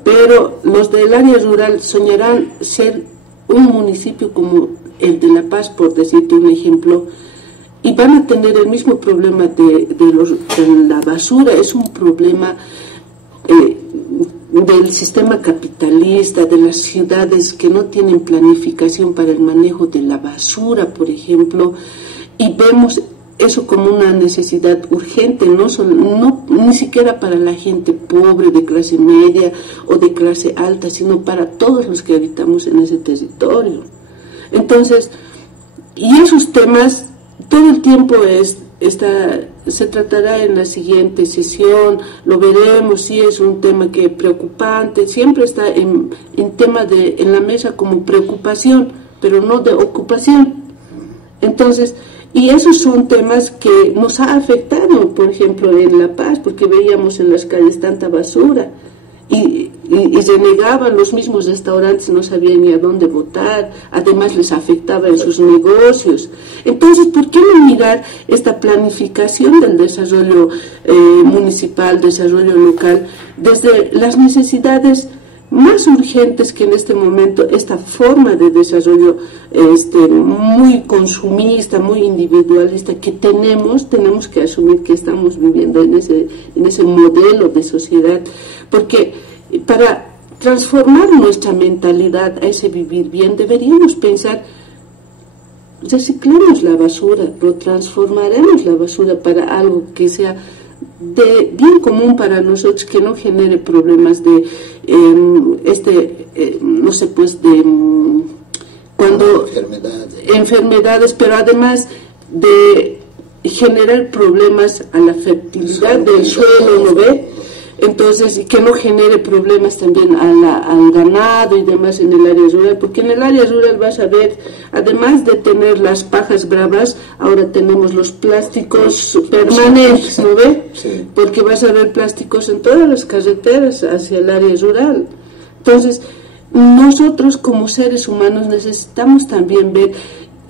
pero los del área rural soñarán ser un municipio como el de La Paz, por decirte un ejemplo, y van a tener el mismo problema de la basura. Es un problema del sistema capitalista, de las ciudades que no tienen planificación para el manejo de la basura, por ejemplo, y vemos eso como una necesidad urgente, ni siquiera para la gente pobre, de clase media o de clase alta, sino para todos los que habitamos en ese territorio. Entonces, y esos temas todo el tiempo se tratará en la siguiente sesión, lo veremos, si es un tema que es preocupante, siempre está en la mesa como preocupación, pero no de ocupación. Entonces, y esos son temas que nos ha afectado, por ejemplo, en La Paz, porque veíamos en las calles tanta basura, y renegaban los mismos restaurantes, no sabían ni a dónde botar, además les afectaba en sus negocios. Entonces, ¿por qué no mirar esta planificación del desarrollo municipal, desarrollo local, desde las necesidades más urgentes que en este momento, esta forma de desarrollo muy consumista, muy individualista que tenemos que asumir que estamos viviendo en ese modelo de sociedad? Porque para transformar nuestra mentalidad a ese vivir bien, deberíamos pensar, reciclemos la basura, lo transformaremos la basura para algo que sea de bien común para nosotros, que no genere problemas de no sé, pues de cuando enfermedades, pero además de generar problemas a la fertilidad del suelo, ¿no ve? Entonces, y que no genere problemas también al ganado y demás en el área rural, porque en el área rural vas a ver, además de tener las pajas bravas, ahora tenemos los plásticos permanentes, ¿no ve? Sí. Porque vas a ver plásticos en todas las carreteras hacia el área rural. Entonces, nosotros como seres humanos necesitamos también ver,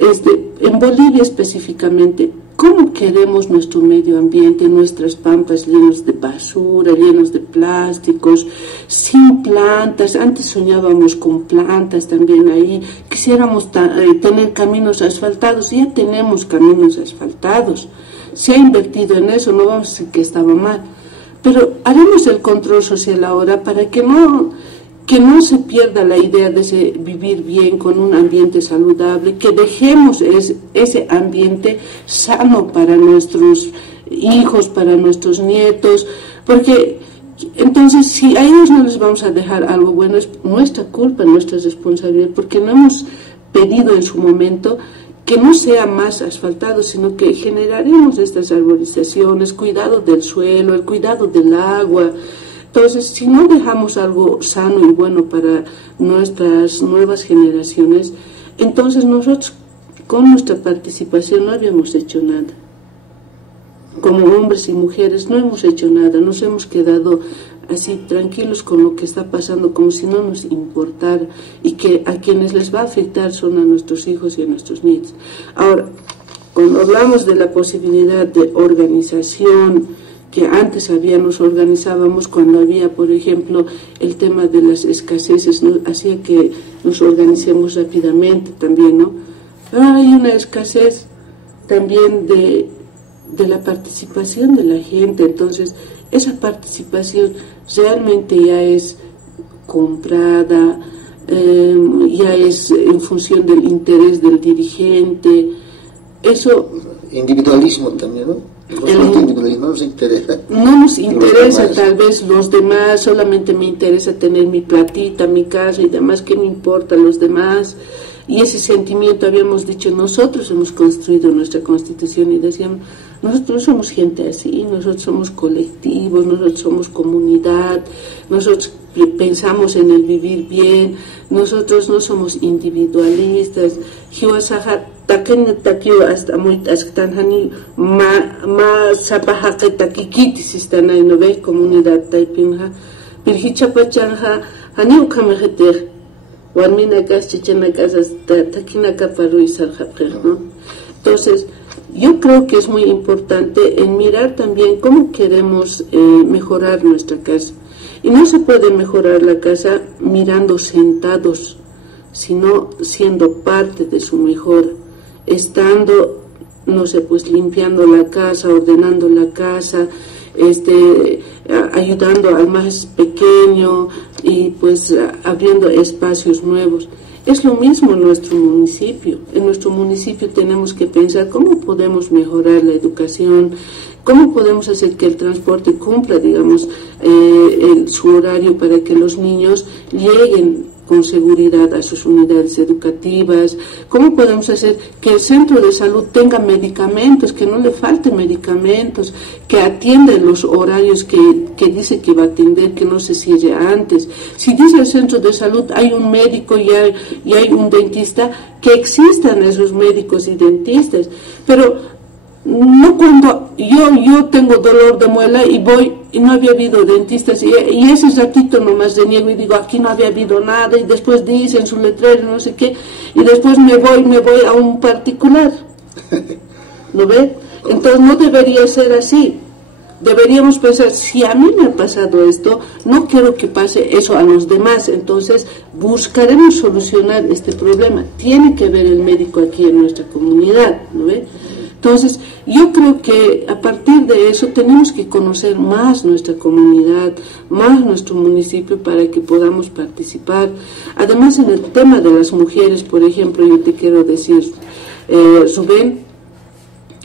en Bolivia específicamente, cómo queremos nuestro medio ambiente, nuestras pampas llenos de basura, llenos de plásticos, sin plantas. Antes soñábamos con plantas también ahí, quisiéramos tener caminos asfaltados, ya tenemos caminos asfaltados, se ha invertido en eso, no vamos a decir que estaba mal, pero haremos el control social ahora para que no se pierda la idea de ese vivir bien con un ambiente saludable, que dejemos ese ambiente sano para nuestros hijos, para nuestros nietos, porque entonces si a ellos no les vamos a dejar algo bueno, es nuestra culpa, nuestra responsabilidad, porque no hemos pedido en su momento que no sea más asfaltado, sino que generaremos estas arborizaciones, cuidado del suelo, el cuidado del agua. Entonces, si no dejamos algo sano y bueno para nuestras nuevas generaciones, entonces nosotros con nuestra participación no habíamos hecho nada. Como hombres y mujeres no hemos hecho nada, nos hemos quedado así tranquilos con lo que está pasando, como si no nos importara, y que a quienes les va a afectar son a nuestros hijos y a nuestros nietos. Ahora, cuando hablamos de la posibilidad de organización, que antes nos organizábamos cuando había, por ejemplo, el tema de las escaseces, ¿no? Hacía que nos organicemos rápidamente también, ¿no? Pero hay una escasez también de de la participación de la gente. Entonces, esa participación realmente ya es comprada, ya es en función del interés del dirigente. Eso... Individualismo también, ¿no? Individualismo no nos interesa. No nos interesa tal vez los demás, solamente me interesa tener mi platita, mi casa y demás, ¿qué me importa los demás? Y ese sentimiento, habíamos dicho, nosotros hemos construido nuestra Constitución y decíamos, nosotros no somos gente así, nosotros somos colectivos, nosotros somos comunidad, nosotros pensamos en el vivir bien, nosotros no somos individualistas. Hasta muy asctanjani ma sapajake takikitis están ahí, no veis, comunidad taipinja, pirhicha pachanja, hani ukamejeter, warmina gas, chichena gas, hasta takinaka paru y sarjaprej, ¿no? Entonces, yo creo que es muy importante en mirar también cómo queremos mejorar nuestra casa. Y no se puede mejorar la casa mirando sentados, sino siendo parte de su mejora, estando, no sé, pues limpiando la casa, ordenando la casa, ayudando al más pequeño y pues abriendo espacios nuevos. Es lo mismo en nuestro municipio. En nuestro municipio tenemos que pensar cómo podemos mejorar la educación, cómo podemos hacer que el transporte cumpla, digamos, su horario para que los niños lleguen con seguridad a sus unidades educativas, cómo podemos hacer que el centro de salud tenga medicamentos, que no le falten medicamentos, que atienda los horarios que dice que va a atender, que no se cierre antes. Si dice el centro de salud hay un médico y hay un dentista, que existan esos médicos y dentistas, pero no cuando yo tengo dolor de muela y voy y no había habido dentistas y ese ratito nomás reniego y digo aquí no había habido nada y después dicen su letrero no sé qué y después me voy a un particular, ¿no ve? Entonces no debería ser así. Deberíamos pensar, si a mí me ha pasado esto, no quiero que pase eso a los demás, entonces buscaremos solucionar este problema. Tiene que ver el médico aquí en nuestra comunidad, ¿no ve? Entonces, yo creo que a partir de eso tenemos que conocer más nuestra comunidad, más nuestro municipio para que podamos participar. Además, en el tema de las mujeres, por ejemplo, yo te quiero decir, Rubén,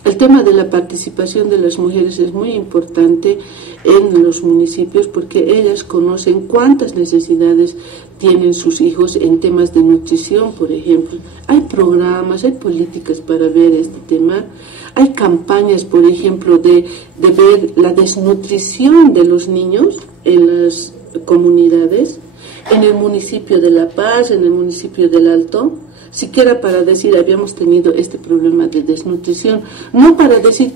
el tema de la participación de las mujeres es muy importante en los municipios porque ellas conocen cuántas necesidades tienen sus hijos en temas de nutrición, por ejemplo. Hay programas, hay políticas para ver este tema. Hay campañas, por ejemplo, de ver la desnutrición de los niños en las comunidades, en el municipio de La Paz, en el municipio del Alto, siquiera para decir, habíamos tenido este problema de desnutrición, no para decir,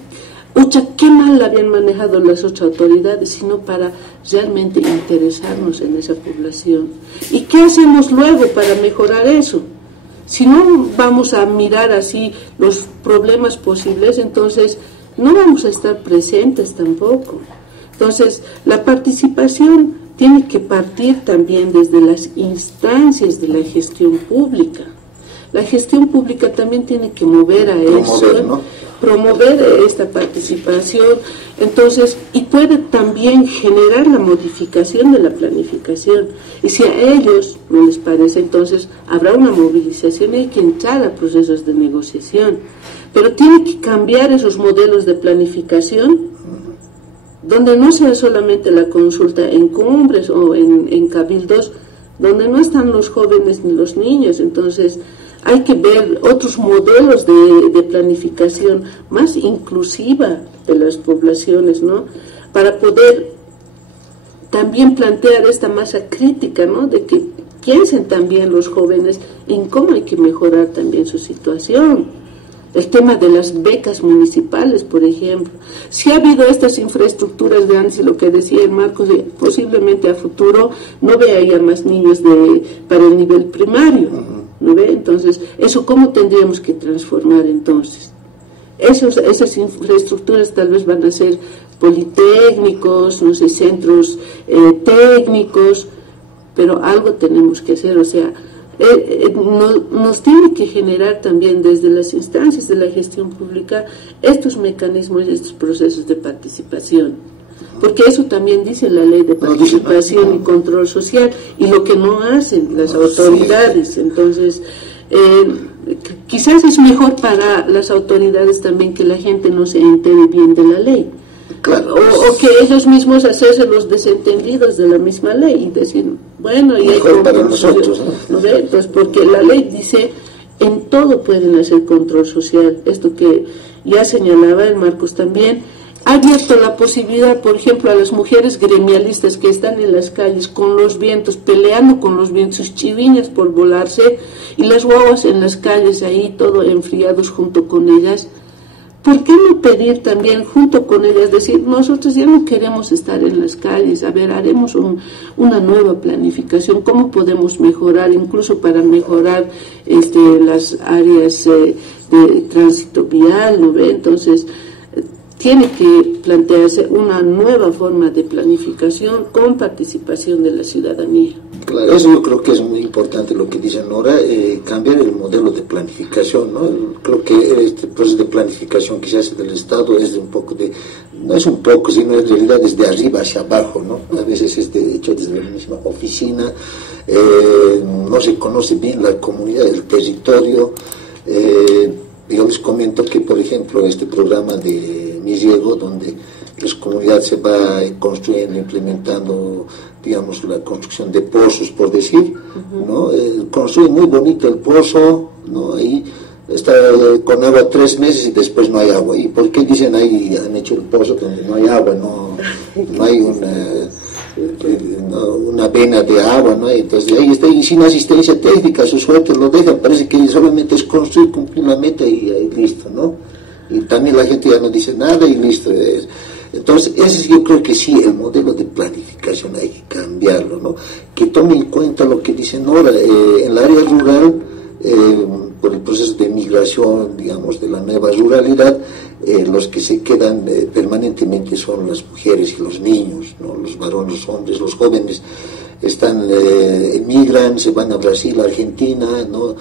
qué mal habían manejado las otras autoridades, sino para realmente interesarnos en esa población. ¿Y qué hacemos luego para mejorar eso? Si no vamos a mirar así los problemas posibles, entonces no vamos a estar presentes tampoco. Entonces, la participación tiene que partir también desde las instancias de la gestión pública. La gestión pública también tiene que mover a eso, ¿no? Promover esta participación, entonces, y puede también generar la modificación de la planificación. Y si a ellos no les parece, entonces habrá una movilización y hay que entrar a procesos de negociación. Pero tiene que cambiar esos modelos de planificación, donde no sea solamente la consulta en cumbres o en cabildos, donde no están los jóvenes ni los niños. Entonces, hay que ver otros modelos de planificación más inclusiva de las poblaciones, ¿no? Para poder también plantear esta masa crítica, ¿no? De que piensen también los jóvenes en cómo hay que mejorar también su situación. El tema de las becas municipales, por ejemplo. Si ha habido estas infraestructuras grandes, y lo que decía el Marcos, posiblemente a futuro no vea ya más niños para el nivel primario. ¿No ve? Entonces, ¿eso cómo tendríamos que transformar entonces? Esas infraestructuras tal vez van a ser politécnicos, no sé, centros técnicos, pero algo tenemos que hacer, o sea, nos tiene que generar también desde las instancias de la gestión pública estos mecanismos y estos procesos de participación, porque eso también dice la ley de participación y control social, y lo que no hacen las autoridades. Entonces quizás es mejor para las autoridades también que la gente no se entere bien de la ley. Claro. O que ellos mismos hacerse los desentendidos de la misma ley y decir, bueno, y hay para nosotros, ¿no ve? Entonces, porque la ley dice, en todo pueden hacer control social. Esto que ya señalaba el Marcos también, ha abierto la posibilidad, por ejemplo, a las mujeres gremialistas que están en las calles con los vientos, peleando con los vientos, sus chiviñas por volarse, y las guaguas en las calles ahí, todo enfriados junto con ellas. ¿Por qué no pedir también junto con ellas, decir, nosotros ya no queremos estar en las calles, a ver, haremos una nueva planificación, cómo podemos mejorar, incluso para mejorar las áreas de tránsito vial, ¿no ve? Entonces, tiene que plantearse una nueva forma de planificación con participación de la ciudadanía. Claro, eso yo creo que es muy importante lo que dice Nora, cambiar el modelo de planificación, ¿no? Creo que este proceso de planificación que se hace del Estado es de un poco no es un poco, sino en realidad es de arriba hacia abajo, ¿no? A veces es hecho desde la misma oficina, no se conoce bien la comunidad, el territorio. Yo les comento que, por ejemplo, este programa de Mi Riego, donde las comunidades se va construyendo, implementando, digamos, la construcción de pozos, por decir, ¿no? Construye muy bonito el pozo, ¿no? Ahí está con agua 3 meses y después no hay agua. ¿Y por qué dicen ahí han hecho el pozo donde no hay agua? No hay una vena de agua, ¿no? Entonces ahí está, y sin asistencia técnica, su suerte lo dejan, parece que solamente es construir, cumplir la meta y ahí listo, ¿no? Y también la gente ya no dice nada y listo. Entonces ese yo creo que sí, el modelo de planificación hay que cambiarlo, ¿no? Que tome en cuenta lo que dicen ahora, en el área rural, por el proceso de migración, digamos, de la nueva ruralidad, los que se quedan permanentemente son las mujeres y los niños, ¿no? Los varones, los hombres, los jóvenes emigran, se van a Brasil, a Argentina, ¿no?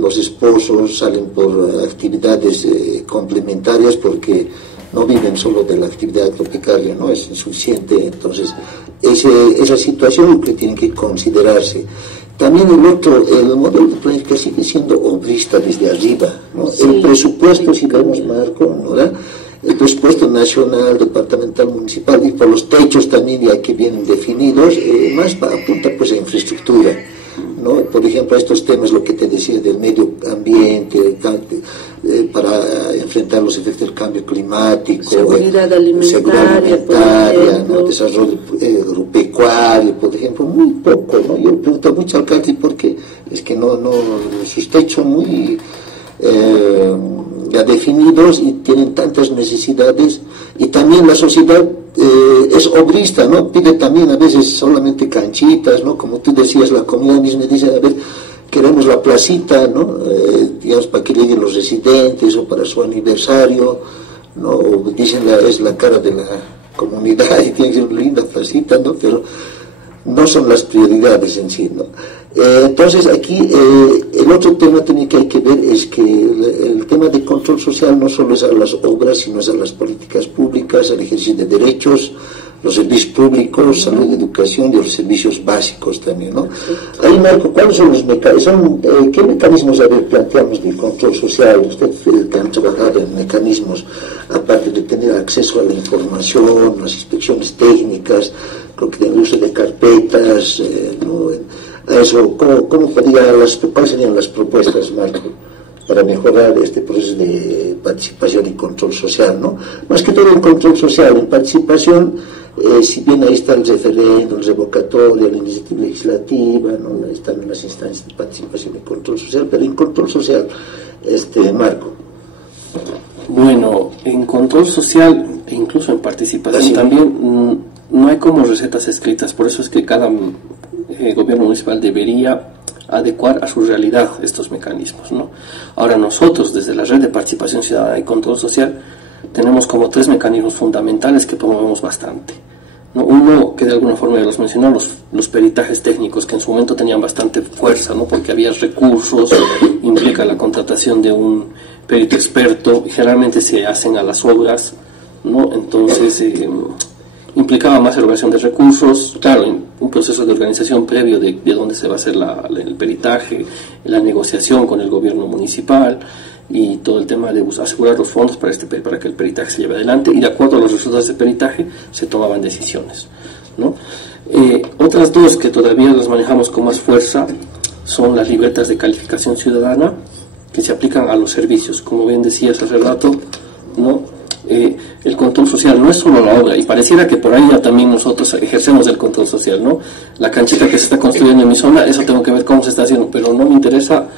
Los esposos salen por actividades complementarias porque no viven solo de la actividad agropecuaria, no es insuficiente. Entonces esa situación que tiene que considerarse. También el modelo de planificación sigue siendo obrista desde arriba, ¿no? Sí, el presupuesto, si vemos, Marco, ¿no? El presupuesto nacional, departamental, municipal, y por los techos también ya que vienen definidos, más apunta pues a infraestructura, ¿no? Por ejemplo, estos temas, lo que te decía del medio ambiente, para enfrentar los efectos del cambio climático, seguridad alimentaria, ¿no? Desarrollo agropecuario, por ejemplo, muy poco, ¿no? Yo pregunto mucho al alcalde porque es que no sus techos son muy ya definidos y tienen tantas necesidades, y también la sociedad es obrista, ¿no? Pide también a veces solamente canchitas, ¿no? Como tú decías, la comunidad misma dice, a ver, queremos la placita, ¿no? Digamos, para que lleguen los residentes o para su aniversario, ¿no? O dicen es la cara de la comunidad y tiene que ser una linda placita, ¿no? Pero no son las prioridades en sí, ¿no? Entonces aquí el otro tema también que hay que ver es que el tema de control social no solo es a las obras, sino es a las políticas públicas, al ejercicio de derechos, los servicios públicos, salud, educación y los servicios básicos también, ¿no? Ahí, Marco, ¿cuáles son los mecanismos? ¿Qué mecanismos planteamos de control social? Usted que han trabajado en mecanismos, aparte de tener acceso a la información, las inspecciones técnicas, creo que el uso de carpetas, ¿no? Eso, ¿cuáles serían las propuestas, Marco, para mejorar este proceso de participación y control social, ¿no? Más que todo en control social, en participación, si bien ahí está el referendo, el revocatorio, la iniciativa legislativa, ¿no? Están las instancias de participación y control social, pero en control social, Marco. Bueno, en control social e incluso en participación también no hay como recetas escritas, por eso es que cada gobierno municipal debería adecuar a su realidad estos mecanismos, ¿no? Ahora nosotros desde la Red de Participación Ciudadana y Control Social tenemos como 3 mecanismos fundamentales que promovemos bastante, ¿no? Uno, que de alguna forma ya los mencionó, los peritajes técnicos, que en su momento tenían bastante fuerza, ¿no? Porque había recursos, implica la contratación de un perito experto, y generalmente se hacen a las obras, ¿no? Entonces implicaba más erogación de recursos, claro, un proceso de organización previo de dónde se va a hacer el peritaje, la negociación con el gobierno municipal y todo el tema de asegurar los fondos para que el peritaje se lleve adelante, y de acuerdo a los resultados del peritaje se tomaban decisiones, ¿no? Otras dos que todavía las manejamos con más fuerza son las libretas de calificación ciudadana, que se aplican a los servicios, como bien decías hace rato, ¿no? El control social no es solo la obra, y pareciera que por ahí ya también nosotros ejercemos el control social, ¿no? La canchita que se está construyendo en mi zona, eso tengo que ver cómo se está haciendo, pero no me interesa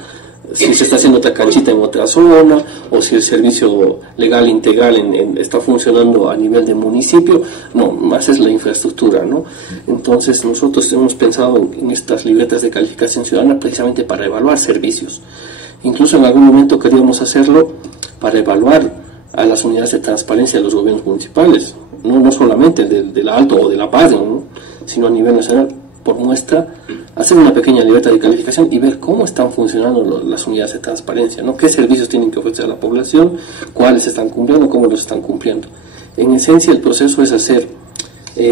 si se está haciendo otra canchita en otra zona, o si el servicio legal integral está funcionando a nivel de municipio. No, más es la infraestructura, ¿no? Entonces nosotros hemos pensado en estas libretas de calificación ciudadana precisamente para evaluar servicios. Incluso en algún momento queríamos hacerlo para evaluar a las unidades de transparencia de los gobiernos municipales, no solamente de la Alto o de la Paz, ¿no? Sino a nivel nacional, por muestra, hacer una pequeña libreta de calificación y ver cómo están funcionando las unidades de transparencia, ¿no? Qué servicios tienen que ofrecer a la población, cuáles están cumpliendo, cómo los están cumpliendo. En esencia, el proceso es hacer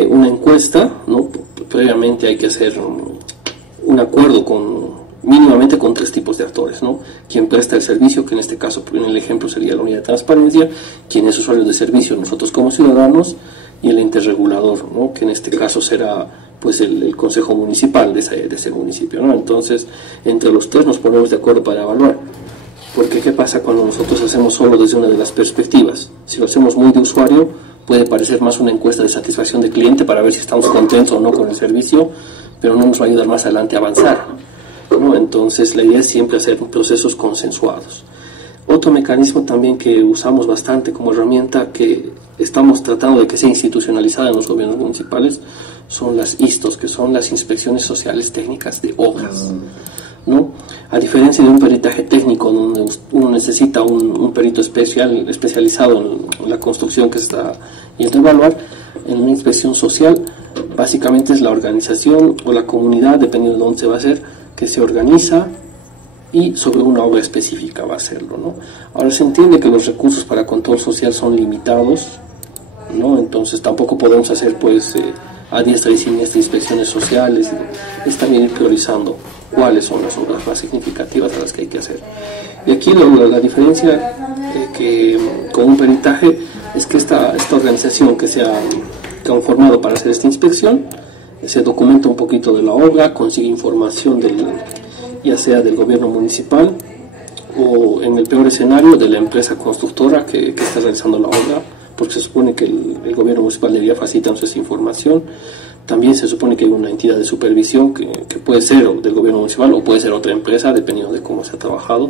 una encuesta, ¿no? Previamente hay que hacer un acuerdo mínimamente con 3 tipos de actores, ¿no? Quien presta el servicio, que en este caso, en el ejemplo sería la unidad de transparencia, quien es usuario de servicio, nosotros como ciudadanos, y el ente regulador, ¿no? Que en este caso será pues el consejo municipal de ese municipio, ¿no? Entonces, entre los 3 nos ponemos de acuerdo para evaluar, porque ¿qué pasa cuando nosotros hacemos solo desde una de las perspectivas? Si lo hacemos muy de usuario, puede parecer más una encuesta de satisfacción del cliente para ver si estamos contentos o no con el servicio, pero no nos va a ayudar más adelante a avanzar, ¿no? Entonces la idea es siempre hacer procesos consensuados. Otro mecanismo también que usamos bastante como herramienta, que estamos tratando de que sea institucionalizada en los gobiernos municipales, son las ISTOs, que son las inspecciones sociales técnicas de obras, ¿no? A diferencia de un peritaje técnico donde uno necesita un perito especializado en la construcción que está yendo a evaluar, en una inspección social básicamente es la organización o la comunidad, dependiendo de dónde se va a hacer, que se organiza y sobre una obra específica va a hacerlo, ¿no? Ahora se entiende que los recursos para control social son limitados, ¿no? Entonces tampoco podemos hacer pues a diestra y siniestra inspecciones sociales. Es también ir priorizando cuáles son las obras más significativas a las que hay que hacer. Y aquí la diferencia que con un peritaje es que esta organización que se ha conformado para hacer esta inspección se documenta un poquito de la obra, consigue información ya sea del gobierno municipal o, en el peor escenario, de la empresa constructora que está realizando la obra, porque se supone que el gobierno municipal debería facilitarnos esa información. También se supone que hay una entidad de supervisión que puede ser del gobierno municipal o puede ser otra empresa, dependiendo de cómo se ha trabajado,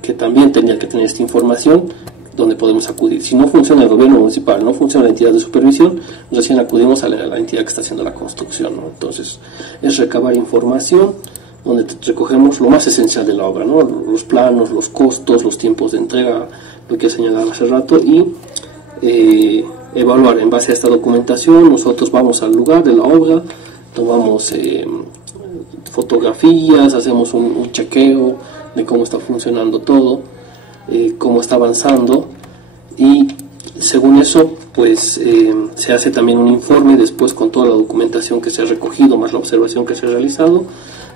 que también tendría que tener esta información donde podemos acudir. Si no funciona el gobierno municipal, no funciona la entidad de supervisión, recién acudimos a la entidad que está haciendo la construcción, ¿no? Entonces es recabar información donde recogemos lo más esencial de la obra, ¿no? Los planos, los costos, los tiempos de entrega, lo que señalaba hace rato, y evaluar en base a esta documentación. Nosotros vamos al lugar de la obra, tomamos fotografías, hacemos un chequeo de cómo está funcionando todo, cómo está avanzando, y según eso pues se hace también un informe después con toda la documentación que se ha recogido más la observación que se ha realizado,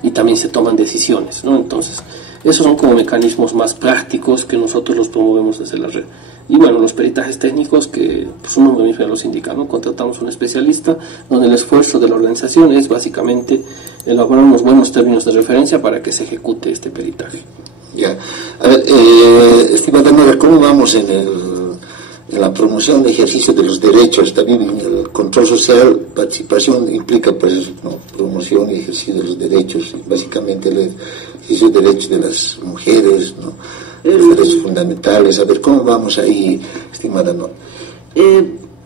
y también se toman decisiones, ¿no? Entonces esos son como mecanismos más prácticos que nosotros los promovemos desde la red. Y bueno, los peritajes técnicos, que pues, su nombre mismo ya los indica, ¿no? Contratamos un especialista, donde el esfuerzo de la organización es básicamente elaborar unos buenos términos de referencia para que se ejecute este peritaje. Ya. A ver, estimada Nora, ¿cómo vamos en la promoción de ejercicio de los derechos? También el control social, participación implica pues, ¿no? Promoción y ejercicio de los derechos, básicamente el ejercicio de derechos de las mujeres, ¿no? Los derechos fundamentales. A ver, ¿cómo vamos ahí, estimada Nora?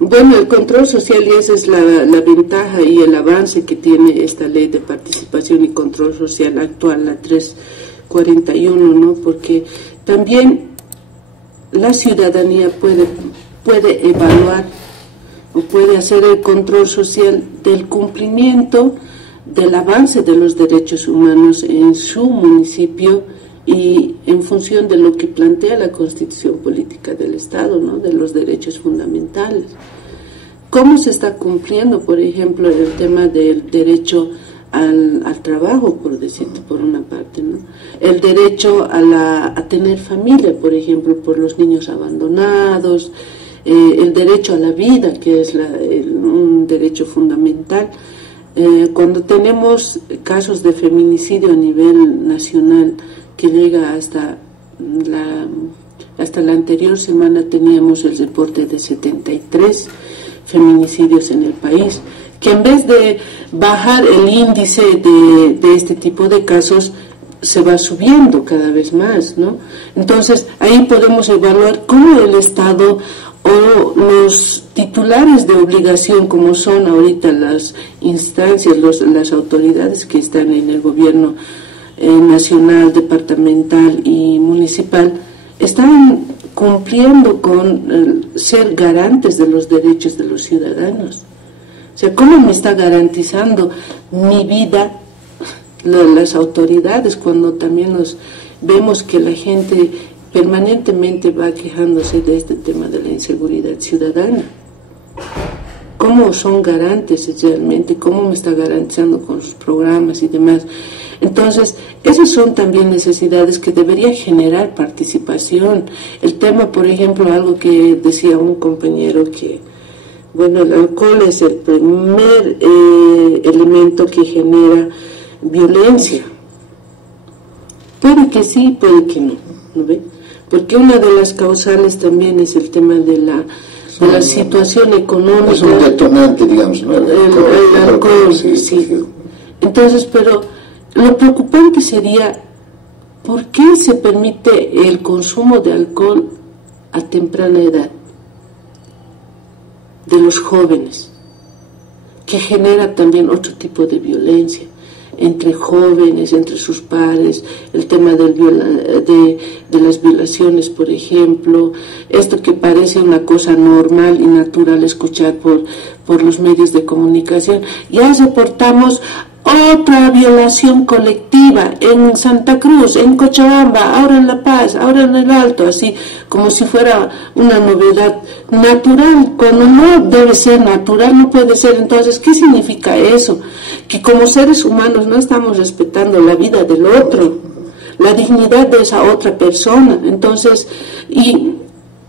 Bueno, el control social, y esa es la ventaja y el avance que tiene esta ley de participación y control social actual, la 341, ¿no? Porque también la ciudadanía puede evaluar o puede hacer el control social del cumplimiento del avance de los derechos humanos en su municipio y en función de lo que plantea la Constitución Política del Estado, ¿no?, de los derechos fundamentales. ¿Cómo se está cumpliendo, por ejemplo, el tema del derecho al trabajo, por decirte, por una parte, ¿no? El derecho a tener familia, por ejemplo, por los niños abandonados, el derecho a la vida, que es un derecho fundamental. Cuando tenemos casos de feminicidio a nivel nacional que llega hasta la anterior semana, teníamos el reporte de 73 feminicidios en el país, que en vez de bajar el índice de este tipo de casos, se va subiendo cada vez más, ¿no? Entonces, ahí podemos evaluar cómo el Estado o los titulares de obligación, como son ahorita las instancias, las autoridades que están en el gobierno nacional, departamental y municipal, están cumpliendo con ser garantes de los derechos de los ciudadanos. O sea, ¿cómo me está garantizando mi vida las autoridades cuando también vemos que la gente permanentemente va quejándose de este tema de la inseguridad ciudadana? ¿Cómo son garantes realmente? ¿Cómo me está garantizando con sus programas y demás? Entonces, esas son también necesidades que debería generar participación. El tema, por ejemplo, algo que decía un compañero, que bueno, el alcohol es el primer elemento que genera violencia. Puede que sí, puede que no, ¿no ve? Porque una de las causales también es el tema de la situación económica. Es un detonante, digamos, ¿no? El alcohol, sí. Entonces, pero lo preocupante sería, ¿por qué se permite el consumo de alcohol a temprana edad de los jóvenes, que genera también otro tipo de violencia entre jóvenes, entre sus pares, el tema de las violaciones, por ejemplo, esto que parece una cosa normal y natural escuchar por los medios de comunicación? Ya reportamos otra violación colectiva en Santa Cruz, en Cochabamba, ahora en La Paz, ahora en el Alto, así como si fuera una novedad natural, cuando no debe ser natural, no puede ser. Entonces, ¿qué significa eso? Que como seres humanos no estamos respetando la vida del otro, la dignidad de esa otra persona. Entonces, y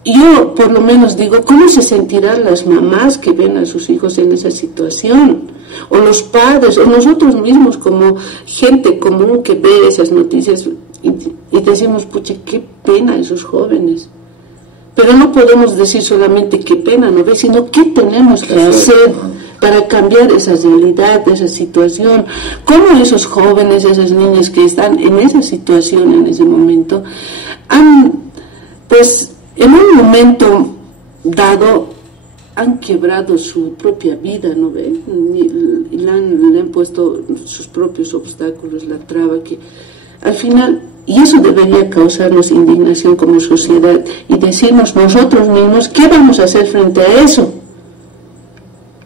yo por lo menos digo, ¿cómo se sentirán las mamás que ven a sus hijos en esa situación? O los padres, o nosotros mismos como gente común que ve esas noticias y decimos, pucha, qué pena esos jóvenes. Pero no podemos decir solamente qué pena, ¿no ves? Sino qué tenemos que hacer para cambiar esa realidad, esa situación. ¿Cómo esos jóvenes, esas niñas que están en esa situación en ese momento, pues en un momento dado, han quebrado su propia vida, ¿no ve? Y le han puesto sus propios obstáculos, la traba, que al final, y eso debería causarnos indignación como sociedad y decirnos nosotros mismos, ¿qué vamos a hacer frente a eso?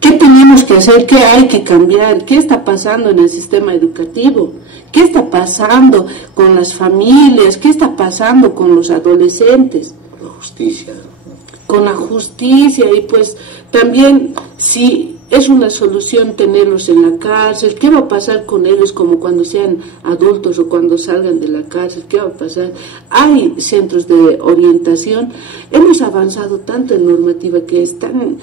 ¿Qué tenemos que hacer? ¿Qué hay que cambiar? ¿Qué está pasando en el sistema educativo? ¿Qué está pasando con las familias? ¿Qué está pasando con los adolescentes? La justicia. Con la justicia, y pues también si es una solución tenerlos en la cárcel, ¿qué va a pasar con ellos como cuando sean adultos o cuando salgan de la cárcel? ¿Qué va a pasar? Hay centros de orientación, hemos avanzado tanto en normativa que es tan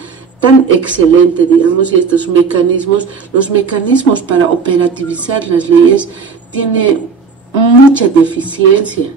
excelente, digamos, y estos mecanismos, los mecanismos para operativizar las leyes, tiene mucha deficiencia.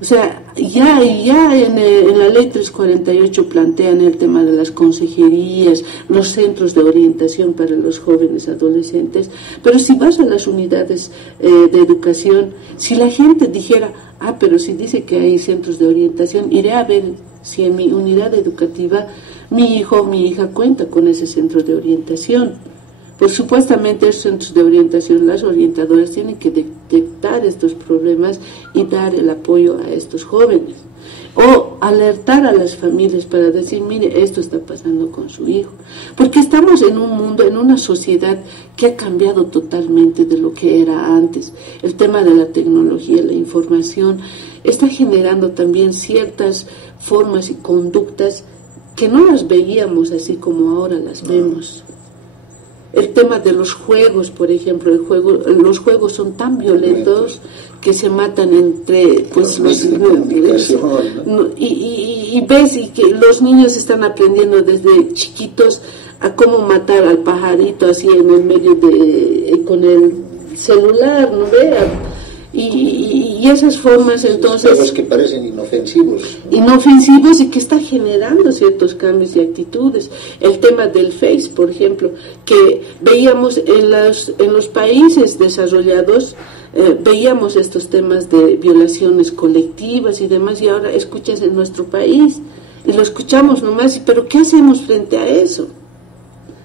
O sea, ya en la ley 348 plantean el tema de las consejerías, los centros de orientación para los jóvenes adolescentes, pero si vas a las unidades de educación, si la gente dijera, pero si dice que hay centros de orientación, iré a ver si en mi unidad educativa mi hijo o mi hija cuenta con ese centro de orientación. Pues supuestamente esos centros de orientación, las orientadoras tienen que detectar estos problemas y dar el apoyo a estos jóvenes. o alertar a las familias para decir, mire, esto está pasando con su hijo, porque estamos en un mundo, en una sociedad que ha cambiado totalmente de lo que era antes. El tema de la tecnología, la información, está generando también ciertas formas y conductas que no las veíamos así como ahora las vemos. El tema de los juegos, por ejemplo, los juegos son tan violentos que se matan entre y ves y que los niños están aprendiendo desde chiquitos a cómo matar al pajarito así en el medio con el celular, ¿no ve? Y esas formas, entonces, juegos que parecen inofensivos y que está generando ciertos cambios y actitudes. El tema del Face, por ejemplo, que veíamos en los países desarrollados, veíamos estos temas de violaciones colectivas y demás, y ahora escuchas en nuestro país y lo escuchamos nomás, pero ¿qué hacemos frente a eso?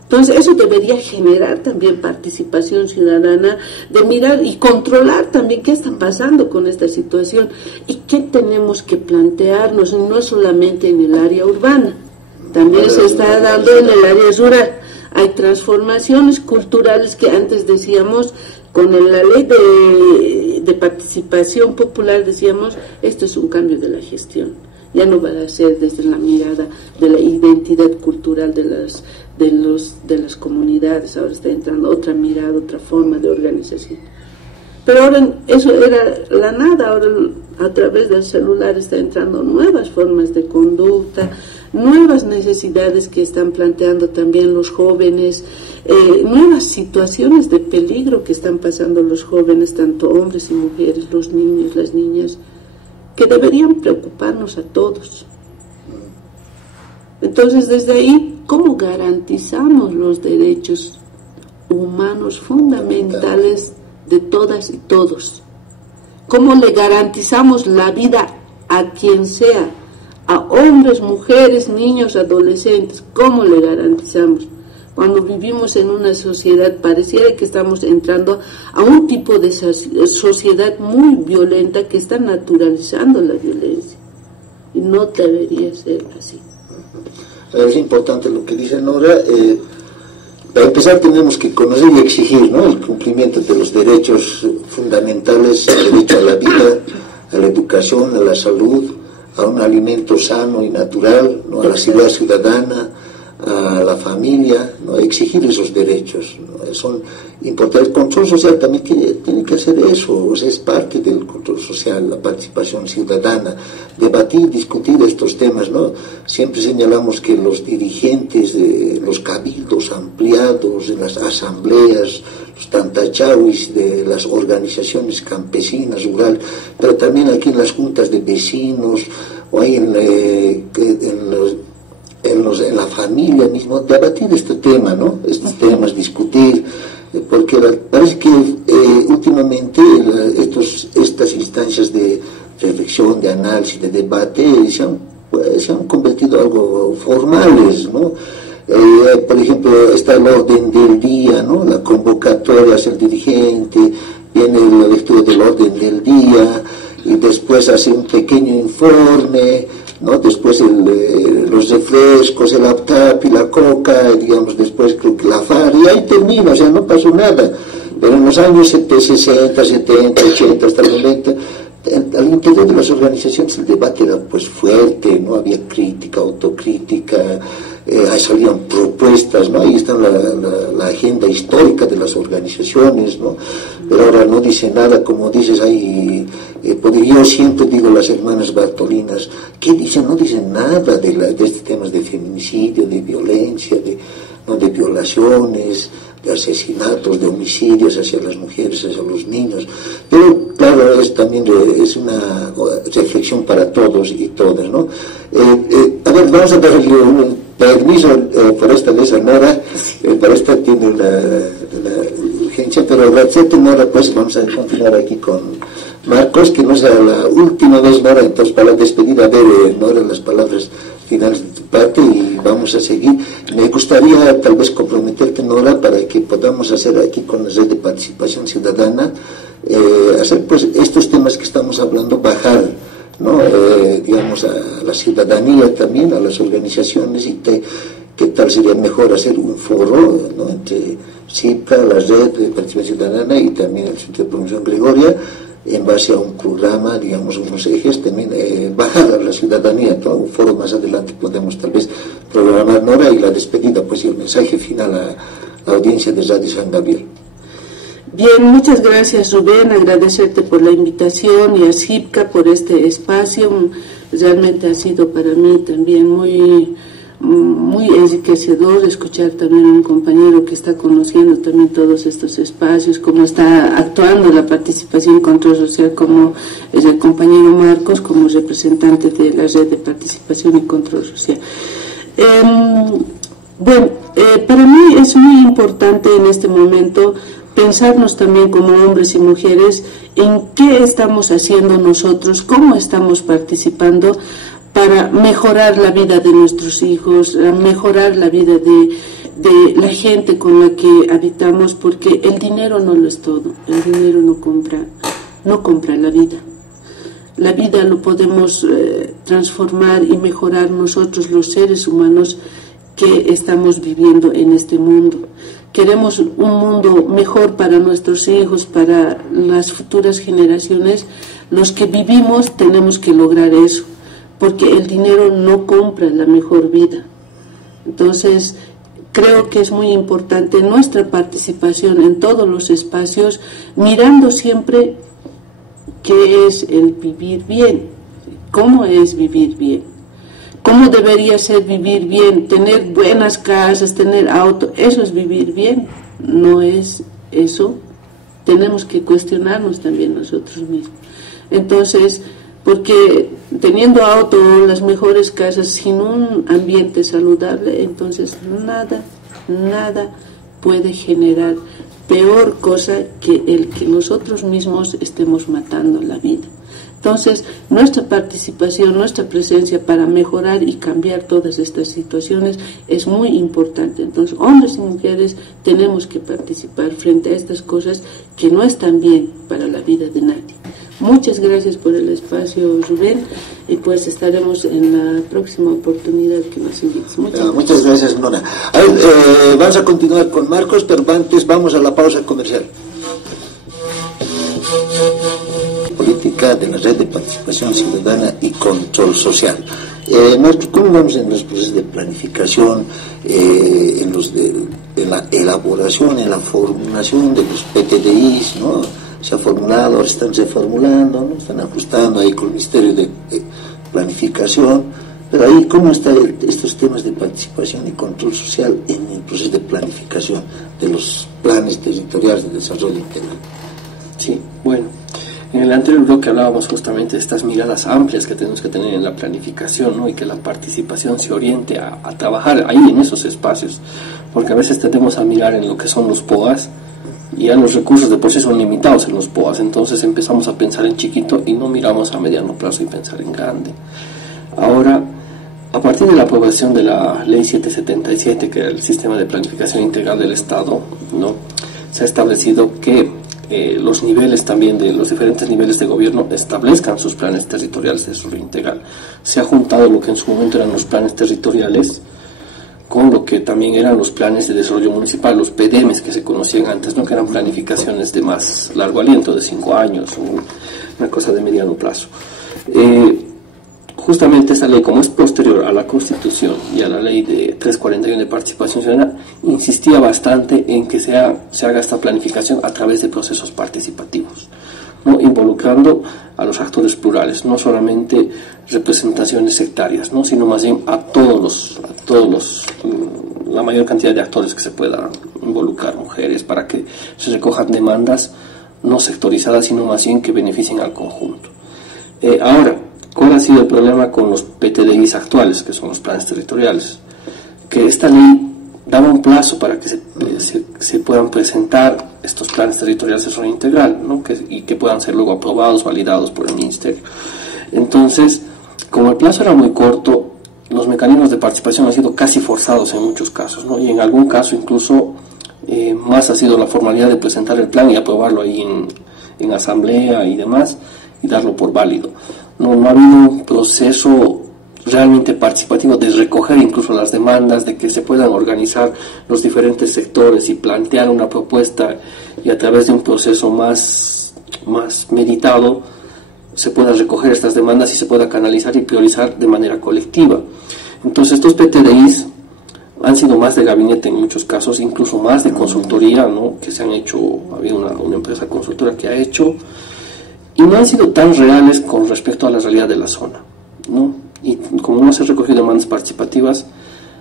Entonces eso debería generar también participación ciudadana, de mirar y controlar también qué está pasando con esta situación y qué tenemos que plantearnos, no solamente en el área urbana, también se está dando en el área rural. Hay transformaciones culturales que antes decíamos, con la ley de participación popular decíamos, esto es un cambio de la gestión, ya no va a ser desde la mirada de la identidad cultural de las comunidades, ahora está entrando otra mirada, otra forma de organización. Pero ahora eso era la nada, ahora a través del celular está entrando nuevas formas de conducta, nuevas necesidades que están planteando también los jóvenes, nuevas situaciones de peligro que están pasando los jóvenes, tanto hombres y mujeres, los niños, las niñas, que deberían preocuparnos a todos. Entonces, desde ahí, ¿cómo garantizamos los derechos humanos fundamentales de todas y todos? ¿Cómo le garantizamos la vida a quien sea? A hombres, mujeres, niños, adolescentes. ¿Cómo le garantizamos? Cuando vivimos en una sociedad, pareciera que estamos entrando a un tipo de sociedad muy violenta que está naturalizando la violencia. Y no debería ser así. Es importante lo que dice Nora. Para empezar tenemos que conocer y exigir, ¿no?, el cumplimiento de los derechos fundamentales, el derecho a la vida, a la educación, a la salud, a un alimento sano y natural, ¿no?, a la seguridad ciudadana, a la familia, ¿no?, exigir esos derechos, ¿no?, son importantes. El control social también tiene que hacer eso, o sea, es parte del control social, la participación ciudadana, debatir, discutir estos temas, ¿no? Siempre señalamos que los dirigentes, los cabildos ampliados, en las asambleas, los tantachawis de las organizaciones campesinas, rural, pero también aquí en las juntas de vecinos, o ahí en la familia mismo, debatir este tema, ¿no? Estos temas, discutir, porque parece que últimamente estas instancias de reflexión, de análisis, de debate se han convertido en algo formales, ¿no? Por ejemplo, está el orden del día, ¿no?, la convocatoria a ser dirigente, viene la lectura del orden del día y después hace un pequeño informe, ¿no?, después los refrescos, el aptap y la coca, digamos, después creo que la FAR, y ahí termina, o sea, no pasó nada. Pero en los años 60, 70, 80, hasta el 90, al interior de las organizaciones el debate era pues fuerte, no había crítica, autocrítica, ahí salían propuestas, ¿no? Ahí está la agenda histórica de las organizaciones, ¿no? Pero ahora no dice nada, como dices ahí, porque yo siempre digo, las hermanas Bartolinas, ¿qué dicen? No dicen nada de estos temas de feminicidio, de violencia, de violaciones, de asesinatos, de homicidios hacia las mujeres, hacia los niños. Pero claro, también es una reflexión para todos y todas, ¿no? A ver, vamos a darle un permiso por esta vez a Nora, para esta tiene una urgencia, pero gracias Nora, pues vamos a continuar aquí con Marcos, que no sea la última vez, Nora, entonces para la despedida, a ver, Nora, las palabras finales de tu parte y vamos a seguir. Me gustaría tal vez comprometerte, Nora, para que podamos hacer aquí con la red de participación ciudadana, hacer pues estos temas que estamos hablando, bajar ¿no? Digamos, a la ciudadanía también, a las organizaciones, y qué tal sería mejor hacer un foro, ¿no?, entre CIPCA, la Red de Participación Ciudadana y también el Centro de Promoción Gregoria, en base a un programa, digamos, unos ejes, también bajar a la ciudadanía, todo un foro más adelante podemos tal vez programar, Nora, y la despedida, pues, y el mensaje final a la audiencia de Radio San Gabriel. Bien, muchas gracias, Rubén, agradecerte por la invitación y a CIPCA por este espacio. Realmente ha sido para mí también muy enriquecedor escuchar también a un compañero que está conociendo también todos estos espacios, cómo está actuando la participación y control social, como es el compañero Marcos, como representante de la Red de Participación y Control Social. Para mí es muy importante en este momento pensarnos también como hombres y mujeres en qué estamos haciendo nosotros, cómo estamos participando para mejorar la vida de nuestros hijos, mejorar la vida de la gente con la que habitamos, porque el dinero no lo es todo, el dinero no compra la vida. La vida lo podemos transformar y mejorar nosotros, los seres humanos que estamos viviendo en este mundo. Queremos un mundo mejor para nuestros hijos, para las futuras generaciones. Los que vivimos tenemos que lograr eso, porque el dinero no compra la mejor vida. Entonces, creo que es muy importante nuestra participación en todos los espacios, mirando siempre qué es el vivir bien, cómo es vivir bien. ¿Cómo debería ser vivir bien? Tener buenas casas, tener auto, ¿eso es vivir bien? No es eso. Tenemos que cuestionarnos también nosotros mismos. Entonces, porque teniendo auto, las mejores casas, sin un ambiente saludable, entonces nada puede generar peor cosa que el que nosotros mismos estemos matando la vida. Entonces, nuestra participación, nuestra presencia para mejorar y cambiar todas estas situaciones es muy importante. Entonces, hombres y mujeres tenemos que participar frente a estas cosas que no están bien para la vida de nadie. Muchas gracias por el espacio, Rubén, y pues estaremos en la próxima oportunidad que nos invites. Muchas gracias, Nora. Vamos a continuar con Marcos, pero antes vamos a la pausa comercial. Política de la Red de Participación Ciudadana y Control Social. ¿Cómo vamos en los procesos de planificación, en la elaboración, en la formulación de los PTDIs, ¿no? Se ha formulado, ahora están reformulando, ¿no? Están ajustando ahí con el Ministerio de Planificación, pero ahí, ¿cómo están estos temas de participación y control social en el proceso de planificación de los planes territoriales de desarrollo integral? Sí, bueno, en el anterior bloque hablábamos justamente de estas miradas amplias que tenemos que tener en la planificación, ¿no? Y que la participación se oriente a trabajar ahí en esos espacios, porque a veces tendemos a mirar en lo que son los POAs, y ya los recursos de por sí son limitados en los POAs, entonces empezamos a pensar en chiquito y no miramos a mediano plazo y pensar en grande. Ahora, a partir de la aprobación de la Ley 777, que era el Sistema de Planificación Integral del Estado, ¿no?, se ha establecido que los niveles también de los diferentes niveles de gobierno establezcan sus planes territoriales de desarrollo integral. Se ha juntado lo que en su momento eran los planes territoriales con lo que también eran los planes de desarrollo municipal, los PDMs que se conocían antes, ¿no?, que eran planificaciones de más largo aliento, de 5 años, o una cosa de mediano plazo. Justamente esta ley, como es posterior a la Constitución y a la Ley de 341 de Participación Ciudadana, insistía bastante en que se haga esta planificación a través de procesos participativos, ¿no?, involucrando a los actores plurales, no solamente representaciones sectarias, ¿no?, sino más bien a todos los la mayor cantidad de actores que se puedan involucrar, mujeres, para que se recojan demandas no sectorizadas, sino más bien que beneficien al conjunto. Ahora, ¿cuál ha sido el problema con los PTDIs actuales, que son los planes territoriales? Que esta ley daba un plazo para que se puedan presentar estos planes territoriales de desarrollo integral, ¿no?, y que puedan ser luego aprobados, validados por el Ministerio. Entonces, como el plazo era muy corto, los mecanismos de participación han sido casi forzados en muchos casos, ¿no?, y en algún caso incluso más ha sido la formalidad de presentar el plan y aprobarlo ahí en asamblea y demás, y darlo por válido. no ha habido un proceso realmente participativo de recoger incluso las demandas, de que se puedan organizar los diferentes sectores y plantear una propuesta, y a través de un proceso más meditado se pueda recoger estas demandas y se pueda canalizar y priorizar de manera colectiva. Entonces estos PTDIs han sido más de gabinete en muchos casos, incluso más de consultoría, ¿no? Que se han hecho, había una empresa consultora que ha hecho, y no han sido tan reales con respecto a la realidad de la zona, ¿no? Y como no se han recogido demandas participativas,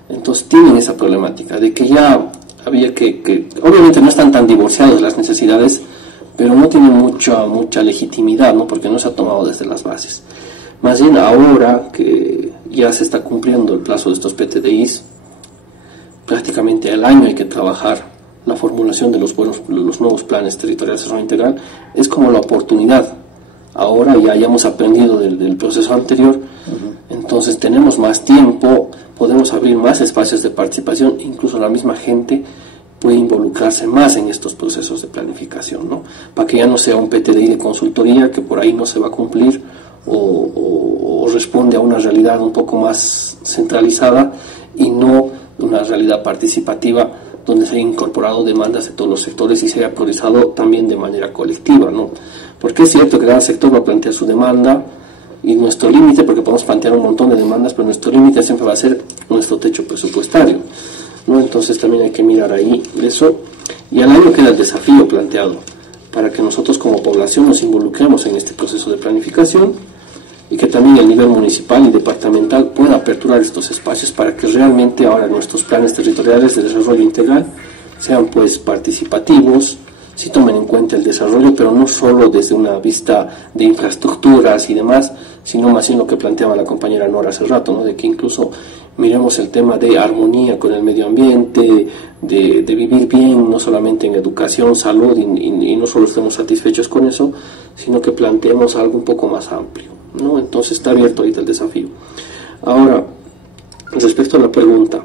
entonces tienen esa problemática de que ya había que obviamente no están tan divorciados las necesidades, pero no tienen mucha legitimidad, ¿no? Porque no se ha tomado desde las bases. Más bien ahora que ya se está cumpliendo el plazo de estos PTDIs, prácticamente al año hay que trabajar la formulación de los nuevos planes territoriales de desarrollo integral. Es como la oportunidad. Ahora ya hayamos aprendido del proceso anterior, entonces tenemos más tiempo, podemos abrir más espacios de participación, incluso la misma gente puede involucrarse más en estos procesos de planificación, ¿no? Para que ya no sea un PTDI de consultoría que por ahí no se va a cumplir o responde a una realidad un poco más centralizada y no una realidad participativa donde se hayan incorporado demandas de todos los sectores y se haya priorizado también de manera colectiva, ¿no? Porque es cierto que cada sector va a plantear su demanda y nuestro límite, porque podemos plantear un montón de demandas, pero nuestro límite siempre va a ser nuestro techo presupuestario, ¿no? Entonces también hay que mirar ahí eso, y al año queda el desafío planteado para que nosotros como población nos involucremos en este proceso de planificación y que también el nivel municipal y departamental pueda aperturar estos espacios para que realmente ahora nuestros planes territoriales de desarrollo integral sean pues participativos, sí tomen en cuenta el desarrollo, pero no solo desde una vista de infraestructuras y demás, sino más bien lo que planteaba la compañera Nora hace rato, ¿no? De que incluso miremos el tema de armonía con el medio ambiente, de vivir bien, no solamente en educación, salud, y no solo estemos satisfechos con eso, sino que planteemos algo un poco más amplio, ¿no? Entonces está abierto ahorita el desafío. Ahora, respecto a la pregunta,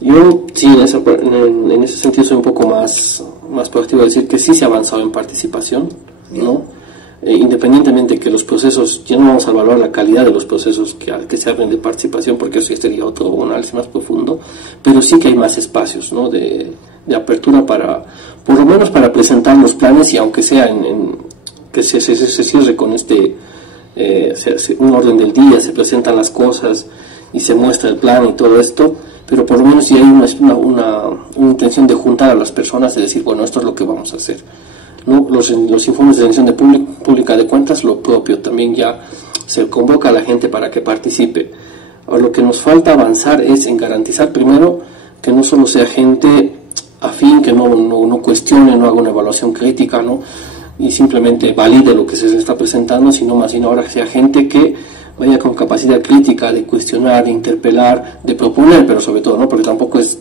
yo sí en ese sentido soy un poco más proactivo a decir que sí se ha avanzado en participación, ¿no? Independientemente de que los procesos, ya no vamos a evaluar la calidad de los procesos que se abren de participación, porque eso ya sería otro análisis más profundo, pero sí que hay más espacios, ¿no? de apertura para, por lo menos para presentar los planes, y aunque sea que se cierre con un orden del día, se presentan las cosas y se muestra el plan y todo esto, pero por lo menos si hay una intención de juntar a las personas, de decir, bueno, esto es lo que vamos a hacer, ¿no? Los informes de rendición pública de cuentas, lo propio, también ya se convoca a la gente para que participe. Ahora, lo que nos falta avanzar es en garantizar primero que no solo sea gente afín, que no cuestione, no haga una evaluación crítica, ¿no? Y simplemente valide lo que se está presentando, sino más bien ahora sea gente que vaya con capacidad crítica de cuestionar, de interpelar, de proponer, pero sobre todo, ¿no? Porque tampoco es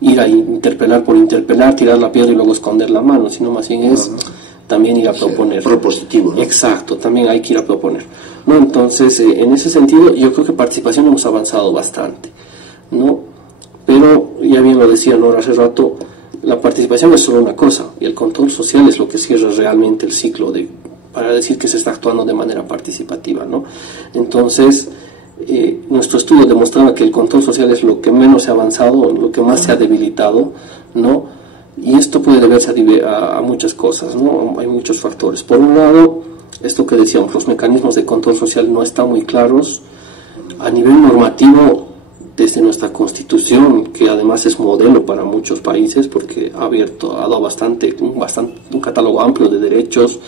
ir a interpelar por interpelar, tirar la piedra y luego esconder la mano, sino más bien es también ir a proponer. Propositivo, ¿no? Exacto, también hay que ir a proponer, ¿no? Entonces, en ese sentido, yo creo que participación hemos avanzado bastante, ¿no? Pero, ya bien lo decía Nora hace rato, la participación es solo una cosa, y el control social es lo que cierra realmente el ciclo para decir que se está actuando de manera participativa, ¿no? Entonces, nuestro estudio demostraba que el control social es lo que menos se ha avanzado, lo que más se ha debilitado, ¿no? Y esto puede deberse a muchas cosas, ¿no? Hay muchos factores. Por un lado, esto que decíamos, los mecanismos de control social no están muy claros. A nivel normativo, desde nuestra Constitución, que además es modelo para muchos países, porque ha dado un catálogo amplio de derechos,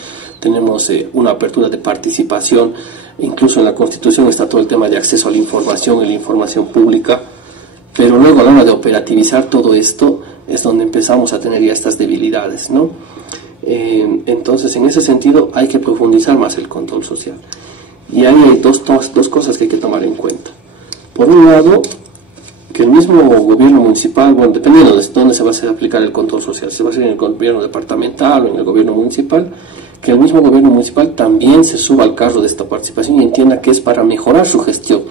tenemos una apertura de participación, incluso en la Constitución está todo el tema de acceso a la información y la información pública, pero luego a la hora de operativizar todo esto es donde empezamos a tener ya estas debilidades, ¿no? Entonces, en ese sentido hay que profundizar más el control social, y ahí hay dos cosas que hay que tomar en cuenta. Por un lado, que el mismo gobierno municipal, bueno, dependiendo de dónde se va a aplicar el control social, se va a hacer en el gobierno departamental o en el gobierno municipal, que el mismo gobierno municipal también se suba al carro de esta participación y entienda que es para mejorar su gestión,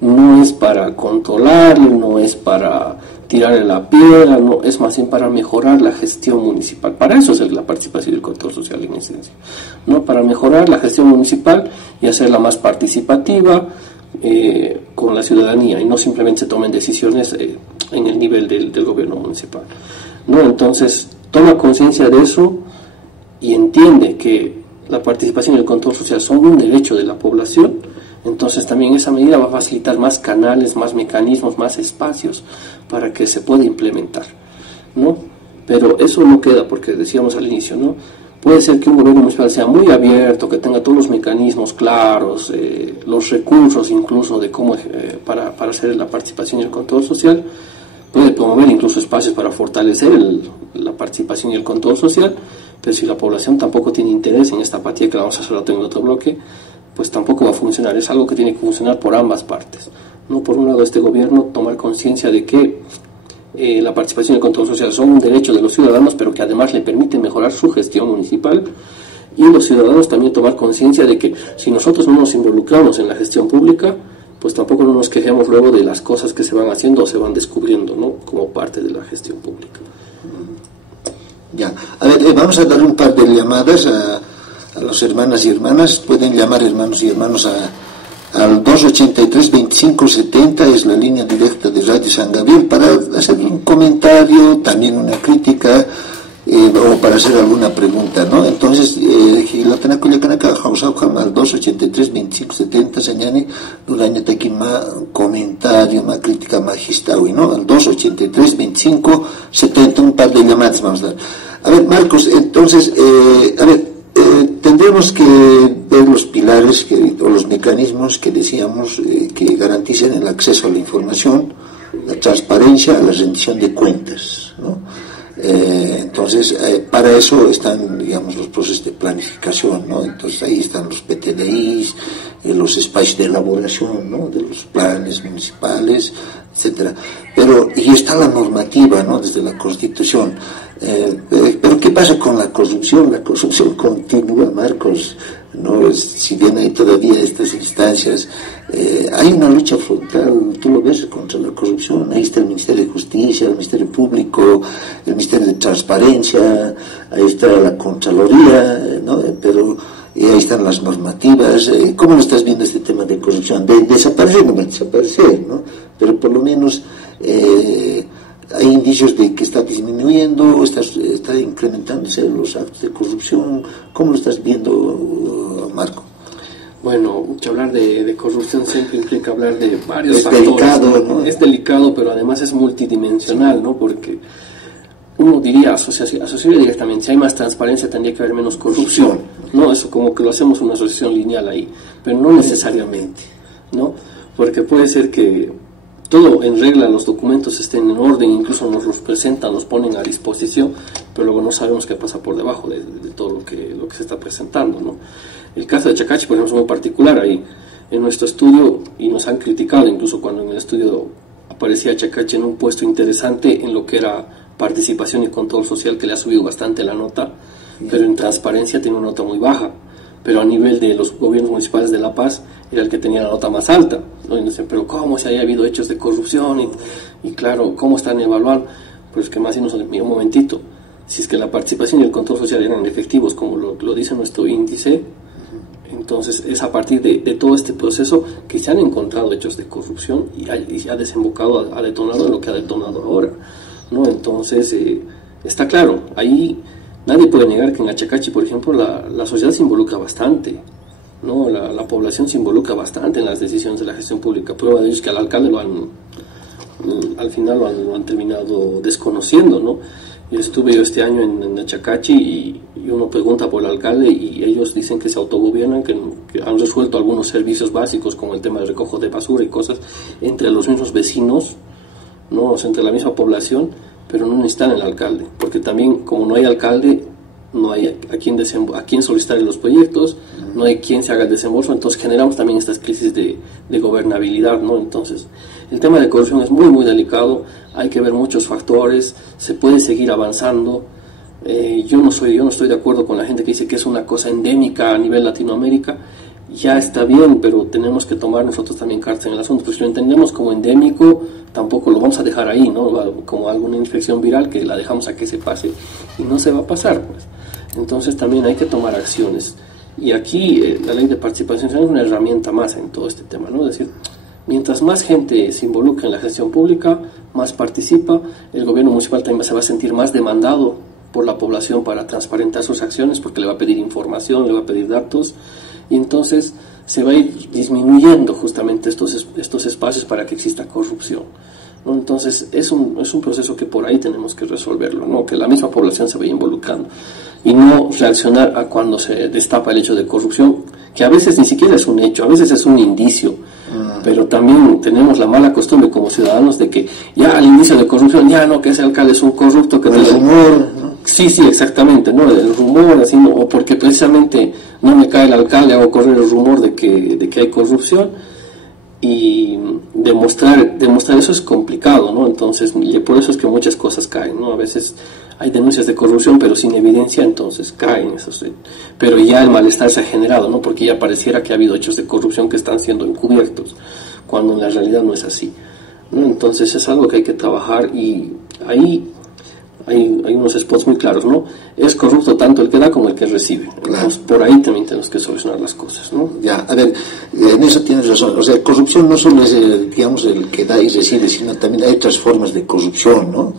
no es para controlarle, no es para tirarle la piedra, no, es más bien para mejorar la gestión municipal. Para eso es la participación y el control social en esencia, ¿no? Para mejorar la gestión municipal y hacerla más participativa con la ciudadanía, y no simplemente se tomen decisiones en el nivel del gobierno municipal, ¿no? Entonces toma conciencia de eso y entiende que la participación y el control social son un derecho de la población. Entonces también esa medida va a facilitar más canales, más mecanismos, más espacios para que se pueda implementar, ¿no? Pero eso no queda, porque decíamos al inicio, ¿no? Puede ser que un gobierno municipal sea muy abierto, que tenga todos los mecanismos claros, los recursos incluso de cómo para hacer la participación y el control social, puede promover incluso espacios para fortalecer la participación y el control social, pero si la población tampoco tiene interés en esta apatía que la vamos a hacer en otro bloque, pues tampoco va a funcionar. Es algo que tiene que funcionar por ambas partes, ¿no? Por un lado, este gobierno tomar conciencia de que la participación y el control social son un derecho de los ciudadanos, pero que además le permite mejorar su gestión municipal, y los ciudadanos también tomar conciencia de que si nosotros no nos involucramos en la gestión pública, pues tampoco no nos quejemos luego de las cosas que se van haciendo o se van descubriendo, ¿no? Como parte de la gestión pública. Ya, a ver, vamos a dar un par de llamadas a los hermanas y hermanas. Pueden llamar hermanos y hermanos al 283-2570, es la línea directa de Radio San Gabriel, para hacer un comentario, también una crítica, o para hacer alguna pregunta, ¿no? Entonces, al 283-2570 señane durante aquí más comentario, más crítica magistraui, ¿no? Al 283-2570, un par de llamadas vamos a dar. A ver, Marcos, entonces, tendremos que ver los pilares o los mecanismos que decíamos que garanticen el acceso a la información, la transparencia, la rendición de cuentas, ¿no? Entonces, para eso están, digamos, los procesos de planificación, ¿no? Entonces ahí están los PTDIs, los espacios de elaboración, ¿no? De los planes municipales, etcétera. Y está la normativa, ¿no? Desde la Constitución. Pero ¿qué pasa con la corrupción? La corrupción continúa, Marcos, ¿no? Si bien hay todavía estas instancias, hay una lucha frontal, tú lo ves, contra la corrupción. Ahí está el Ministerio de Justicia, el Ministerio Público, el Ministerio de Transparencia, ahí está la Contraloría, ¿no? Pero ahí están las normativas. ¿Cómo lo estás viendo este tema de corrupción? Desaparecer, no va a desaparecer, ¿no? Pero por lo menos hay indicios de que está disminuyendo, está incrementándose los actos de corrupción. ¿Cómo lo estás viendo, Marco? Bueno, hablar de corrupción siempre implica hablar de varios factores. Es delicado, ¿no? Es delicado, pero además es multidimensional, ¿no? Porque uno diría, asociaría directamente, si hay más transparencia tendría que haber menos corrupción, ¿no? Eso como que lo hacemos una asociación lineal ahí, pero no necesariamente, ¿no? Porque puede ser que todo en regla, los documentos estén en orden, incluso nos los presentan, nos ponen a disposición, pero luego no sabemos qué pasa por debajo de todo lo que se está presentando, ¿no? El caso de Chacachi, por ejemplo, es muy particular. Ahí en nuestro estudio, y nos han criticado incluso cuando en el estudio aparecía Chacachi en un puesto interesante en lo que era participación y control social, que le ha subido bastante la nota, pero en transparencia tiene una nota muy baja. Pero a nivel de los gobiernos municipales de La Paz era el que tenía la nota más alta, ¿no? Y dicen, pero ¿cómo si haya habido hechos de corrupción? Y claro, ¿cómo están evaluando? Pues que más y nos un momentito, si es que la participación y el control social eran efectivos, como lo dice nuestro índice, entonces es a partir de todo este proceso que se han encontrado hechos de corrupción y ha desembocado, ha detonado en lo que ha detonado ahora, ¿no? Entonces está claro, ahí nadie puede negar que en Achacachi, por ejemplo, la sociedad se involucra bastante, ¿no? La población se involucra bastante en las decisiones de la gestión pública. Prueba de ello es que al alcalde al final lo han terminado desconociendo, ¿no? Yo estuve este año en Achacachi y uno pregunta por el alcalde y ellos dicen que se autogobiernan, que han resuelto algunos servicios básicos como el tema de recojo de basura y cosas entre los mismos vecinos, ¿no? O sea, entre la misma población, pero no necesitan el alcalde, porque también como no hay alcalde, no hay a quién solicitar los proyectos, no hay quien se haga el desembolso, entonces generamos también estas crisis de gobernabilidad, ¿no? Entonces el tema de corrupción es muy muy delicado, hay que ver muchos factores, se puede seguir avanzando. Yo no estoy de acuerdo con la gente que dice que es una cosa endémica a nivel Latinoamérica. ya está bien, pero tenemos que tomar nosotros también cartas en el asunto, pues si lo entendemos como endémico, tampoco lo vamos a dejar ahí, ¿no? Como alguna infección viral que la dejamos a que se pase y no se va a pasar, pues. Entonces también hay que tomar acciones. Y aquí la ley de participación ciudadana es una herramienta más en todo este tema, ¿no? Es decir, mientras más gente se involucra en la gestión pública, más participa, el gobierno municipal también se va a sentir más demandado por la población para transparentar sus acciones, porque le va a pedir información, le va a pedir datos, y entonces se va a ir disminuyendo justamente estos espacios para que exista corrupción, ¿no? Entonces es un proceso que por ahí tenemos que resolverlo, ¿no? Que la misma población se vaya involucrando y no reaccionar a cuando se destapa el hecho de corrupción, que a veces ni siquiera es un hecho, a veces es un indicio, pero también tenemos la mala costumbre como ciudadanos de que ya al inicio de corrupción, ya no, que ese alcalde es un corrupto, que el rumor, ¿no? Sí, exactamente, ¿no? El rumor, así, ¿no? O porque precisamente no me cae el alcalde, hago correr el rumor de que hay corrupción, y demostrar eso es complicado, ¿no? Entonces, por eso es que muchas cosas caen, ¿no? A veces hay denuncias de corrupción, pero sin evidencia, entonces caen esos. Pero ya el malestar se ha generado, ¿no? Porque ya pareciera que ha habido hechos de corrupción que están siendo encubiertos, cuando en la realidad no es así, ¿no? Entonces es algo que hay que trabajar, y ahí hay unos spots muy claros, ¿no? Es corrupto tanto el que da como el que recibe. Entonces, por ahí también tenemos que solucionar las cosas, ¿no? Ya, a ver, en eso tienes razón. O sea, corrupción no solo es, digamos, el que da y recibe, sino también hay otras formas de corrupción, ¿no?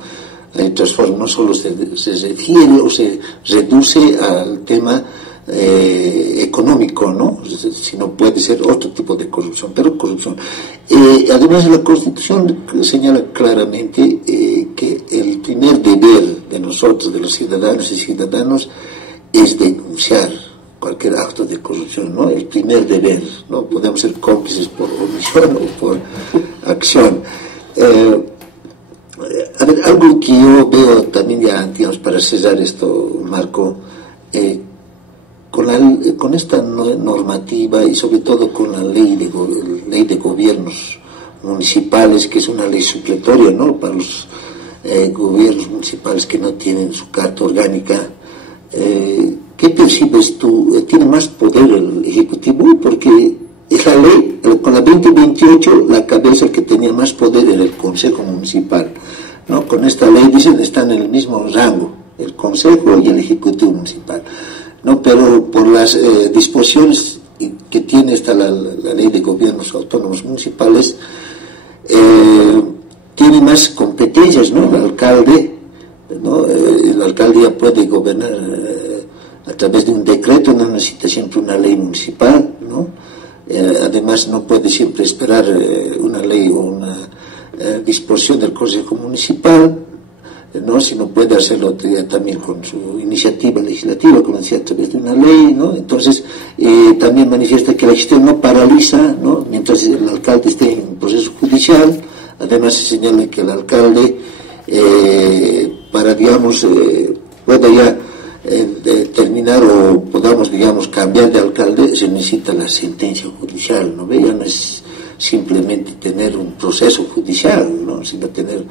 Hay otras formas, no solo se refiere o se reduce al tema económico, ¿no? Sino puede ser otro tipo de corrupción, pero corrupción. Además, la Constitución señala claramente que el primer deber de nosotros, de los ciudadanos y ciudadanos, es denunciar cualquier acto de corrupción, ¿no? El primer deber, ¿no? Podemos ser cómplices por omisión o por acción. A ver, algo que yo veo también ya, digamos, para cerrar esto, Marco, con esta normativa y sobre todo con la ley de gobiernos municipales, que es una ley supletoria, ¿no? Para los gobiernos municipales que no tienen su carta orgánica, ¿qué percibes tú? ¿Tiene más poder el Ejecutivo? Porque esa ley, con la 2028, la cabeza que tenía más poder era el Consejo Municipal, ¿no? Con esta ley, dicen, están en el mismo rango, el Consejo y el Ejecutivo Municipal, ¿no? Pero por las disposiciones que tiene la ley de gobiernos autónomos municipales, tiene más competencias, ¿no? El alcalde, ¿no? El alcalde ya puede gobernar a través de un decreto, no necesita siempre una ley municipal, ¿no? Además no puede siempre esperar una ley o una disposición del Consejo Municipal, ¿no? Sino puede hacerlo también con su iniciativa legislativa, como decía, a través de una ley, ¿no? Entonces también manifiesta que la gestión no paraliza, ¿no? Mientras el alcalde esté en proceso judicial. Además se señala que el alcalde para, digamos, pueda ya terminar o podamos, digamos, cambiar de alcalde, se necesita la sentencia judicial, ¿no? Ya no es simplemente tener un proceso judicial, ¿no? Sino tener,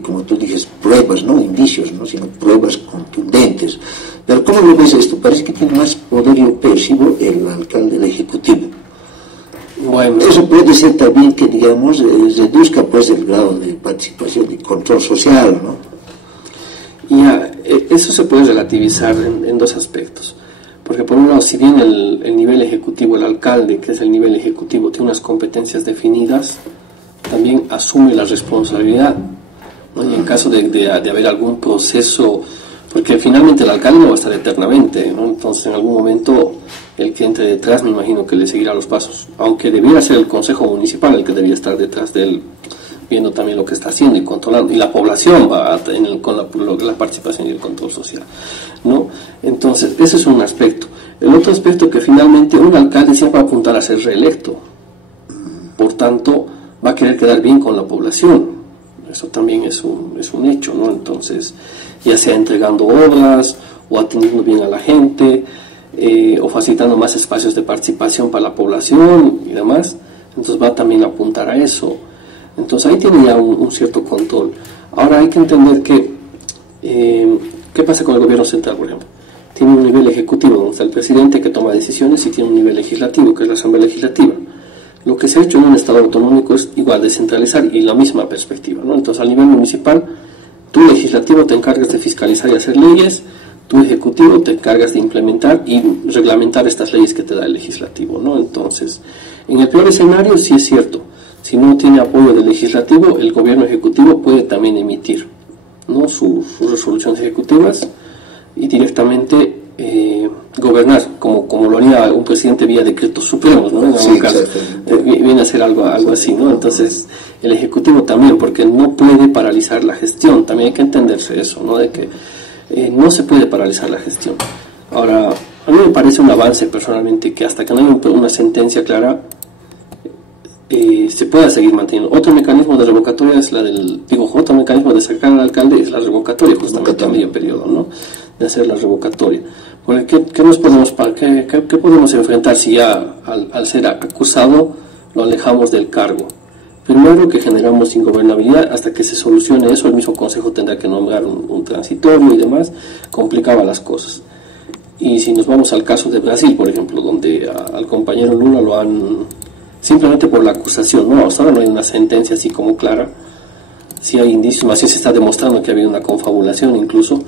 como tú dices, pruebas, no indicios, ¿no? Sino pruebas contundentes. Pero ¿cómo lo ves esto? Parece que tiene más poder, yo percibo, el alcalde del Ejecutivo. Bueno, eso puede ser también que, digamos, reduzca pues el grado de participación y control social, ¿no? Ya, eso se puede relativizar en dos aspectos. Porque por un lado, si bien el nivel ejecutivo, el alcalde, que es el nivel ejecutivo, tiene unas competencias definidas, también asume la responsabilidad, ¿no? Y en caso de haber algún proceso, porque finalmente el alcalde no va a estar eternamente, ¿no? Entonces en algún momento el que entre detrás, me imagino que le seguirá los pasos, aunque debiera ser el Consejo Municipal el que debía estar detrás de él, viendo también lo que está haciendo y controlando, y la población va con la participación y el control social, ¿no? Entonces, ese es un aspecto. El otro aspecto, que finalmente un alcalde siempre va a apuntar a ser reelecto, por tanto, va a querer quedar bien con la población, eso también es un hecho, ¿no? Entonces, ya sea entregando obras, o atendiendo bien a la gente, o facilitando más espacios de participación para la población y demás, entonces va también a apuntar a eso. Entonces ahí tiene ya un cierto control. Ahora hay que entender que, ¿qué pasa con el gobierno central, por ejemplo? tiene un nivel ejecutivo, donde está el presidente que toma decisiones, y tiene un nivel legislativo, que es la Asamblea Legislativa. Lo que se ha hecho en un Estado autonómico es igual descentralizar y la misma perspectiva, ¿no? Entonces, a nivel municipal, tú legislativo te encargas de fiscalizar y hacer leyes, tú ejecutivo te encargas de implementar y reglamentar estas leyes que te da el legislativo, ¿no? Entonces, en el peor escenario sí es cierto, si no tiene apoyo del legislativo, el gobierno ejecutivo puede también emitir, ¿no?, sus resoluciones ejecutivas y directamente gobernar, como lo haría un presidente vía decretos supremos, ¿no? En algún caso, viene a ser algo así, ¿no? Entonces, el ejecutivo también, porque no puede paralizar la gestión, también hay que entenderse eso, ¿no? De que no se puede paralizar la gestión. Ahora, a mí me parece un avance personalmente que hasta que no haya una sentencia clara, se pueda seguir manteniendo. Otro mecanismo de revocatoria es otro mecanismo de sacar al alcalde es la revocatoria, justamente a medio periodo, ¿no? De hacer la revocatoria. Porque ¿qué podemos enfrentar si ya al ser acusado lo alejamos del cargo? Primero, que generamos ingobernabilidad. Hasta que se solucione eso, el mismo Consejo tendrá que nombrar un transitorio y demás, complicaba las cosas. Y si nos vamos al caso de Brasil, por ejemplo, donde al compañero Lula lo han, simplemente por la acusación, ¿no? Hasta ahora no hay una sentencia así como clara, sí hay indicios, más bien se está demostrando que ha habido una confabulación incluso,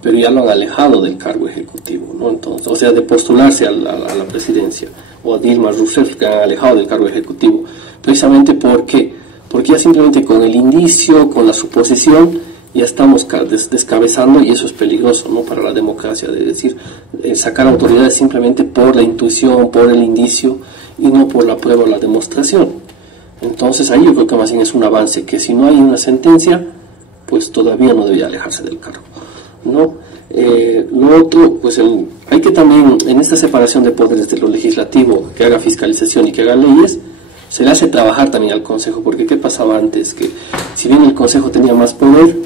pero ya lo han alejado del cargo ejecutivo, ¿no? Entonces, o sea, de postularse a la presidencia, o a Dilma Rousseff, que han alejado del cargo ejecutivo, precisamente porque ya simplemente con el indicio, con la suposición, ya estamos descabezando, y eso es peligroso, ¿no?, para la democracia, de decir, sacar autoridades simplemente por la intuición, por el indicio, y no por la prueba o la demostración. Entonces ahí yo creo que más bien es un avance, que si no hay una sentencia, pues todavía no debería alejarse del cargo, ¿no? Lo otro, pues hay que también, en esta separación de poderes de lo legislativo, que haga fiscalización y que haga leyes, se le hace trabajar también al Consejo, porque ¿qué pasaba antes? Que si bien el Consejo tenía más poder,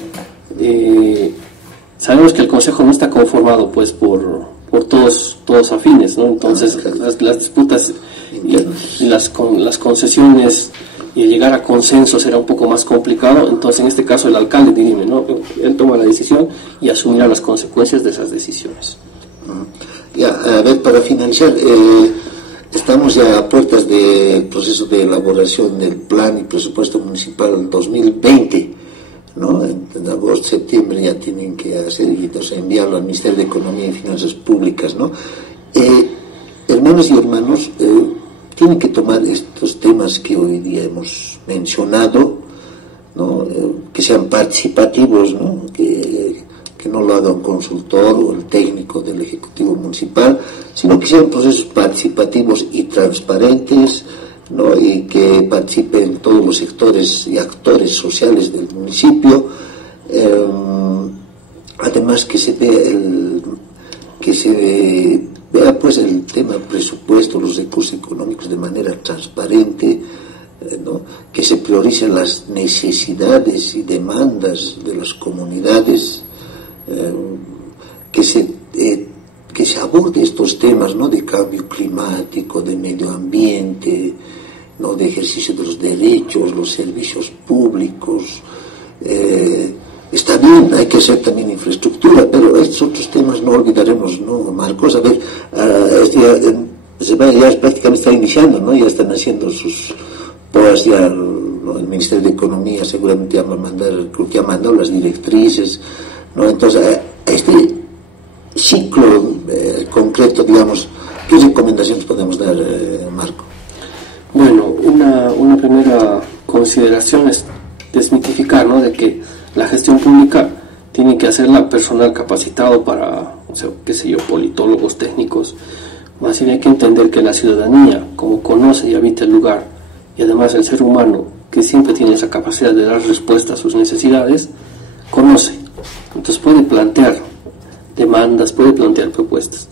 sabemos que el Consejo no está conformado pues por todos afines, ¿no? Entonces las disputas y las concesiones y llegar a consensos era un poco más complicado. Entonces en este caso el alcalde dirime, ¿no? Él toma la decisión y asumirá las consecuencias de esas decisiones. Ya, a ver, para finalizar, estamos ya a puertas del proceso de elaboración del plan y presupuesto municipal 2020, ¿no? En agosto, septiembre ya tienen que hacer y enviarlo al Ministerio de Economía y Finanzas Públicas, ¿no? Hermanos y hermanos, tienen que tomar estos temas que hoy día hemos mencionado, ¿no? Que sean participativos, ¿no? Que no lo haga un consultor o el técnico del Ejecutivo Municipal, sino que sean procesos participativos y transparentes, ¿no? Y que participen todos los sectores y actores sociales del municipio. Además que se vea pues el tema presupuesto, los recursos económicos de manera transparente, ¿no? Que se prioricen las necesidades y demandas de las comunidades, que se aborde estos temas, ¿no? De cambio climático, de medio ambiente, ¿no? De ejercicio de los derechos, los servicios públicos. Está bien, hay que hacer también infraestructura, pero estos otros temas no olvidaremos, ¿no, Marcos? A ver, ya prácticamente está iniciando, ¿no? Ya están haciendo sus POAS, ya, ¿no? El Ministerio de Economía seguramente ya va a mandar, creo que ha mandado las directrices, ¿no? Entonces, este ciclo concreto, digamos, ¿qué recomendaciones podemos dar, Marco? Bueno, una primera consideración es desmitificar, ¿no? De que la gestión pública tiene que hacerla personal capacitado para, o sea, qué sé yo, politólogos, técnicos. Más bien hay que entender que la ciudadanía, como conoce y habita el lugar, y además el ser humano, que siempre tiene esa capacidad de dar respuesta a sus necesidades, conoce. Entonces puede plantear demandas, puede plantear propuestas.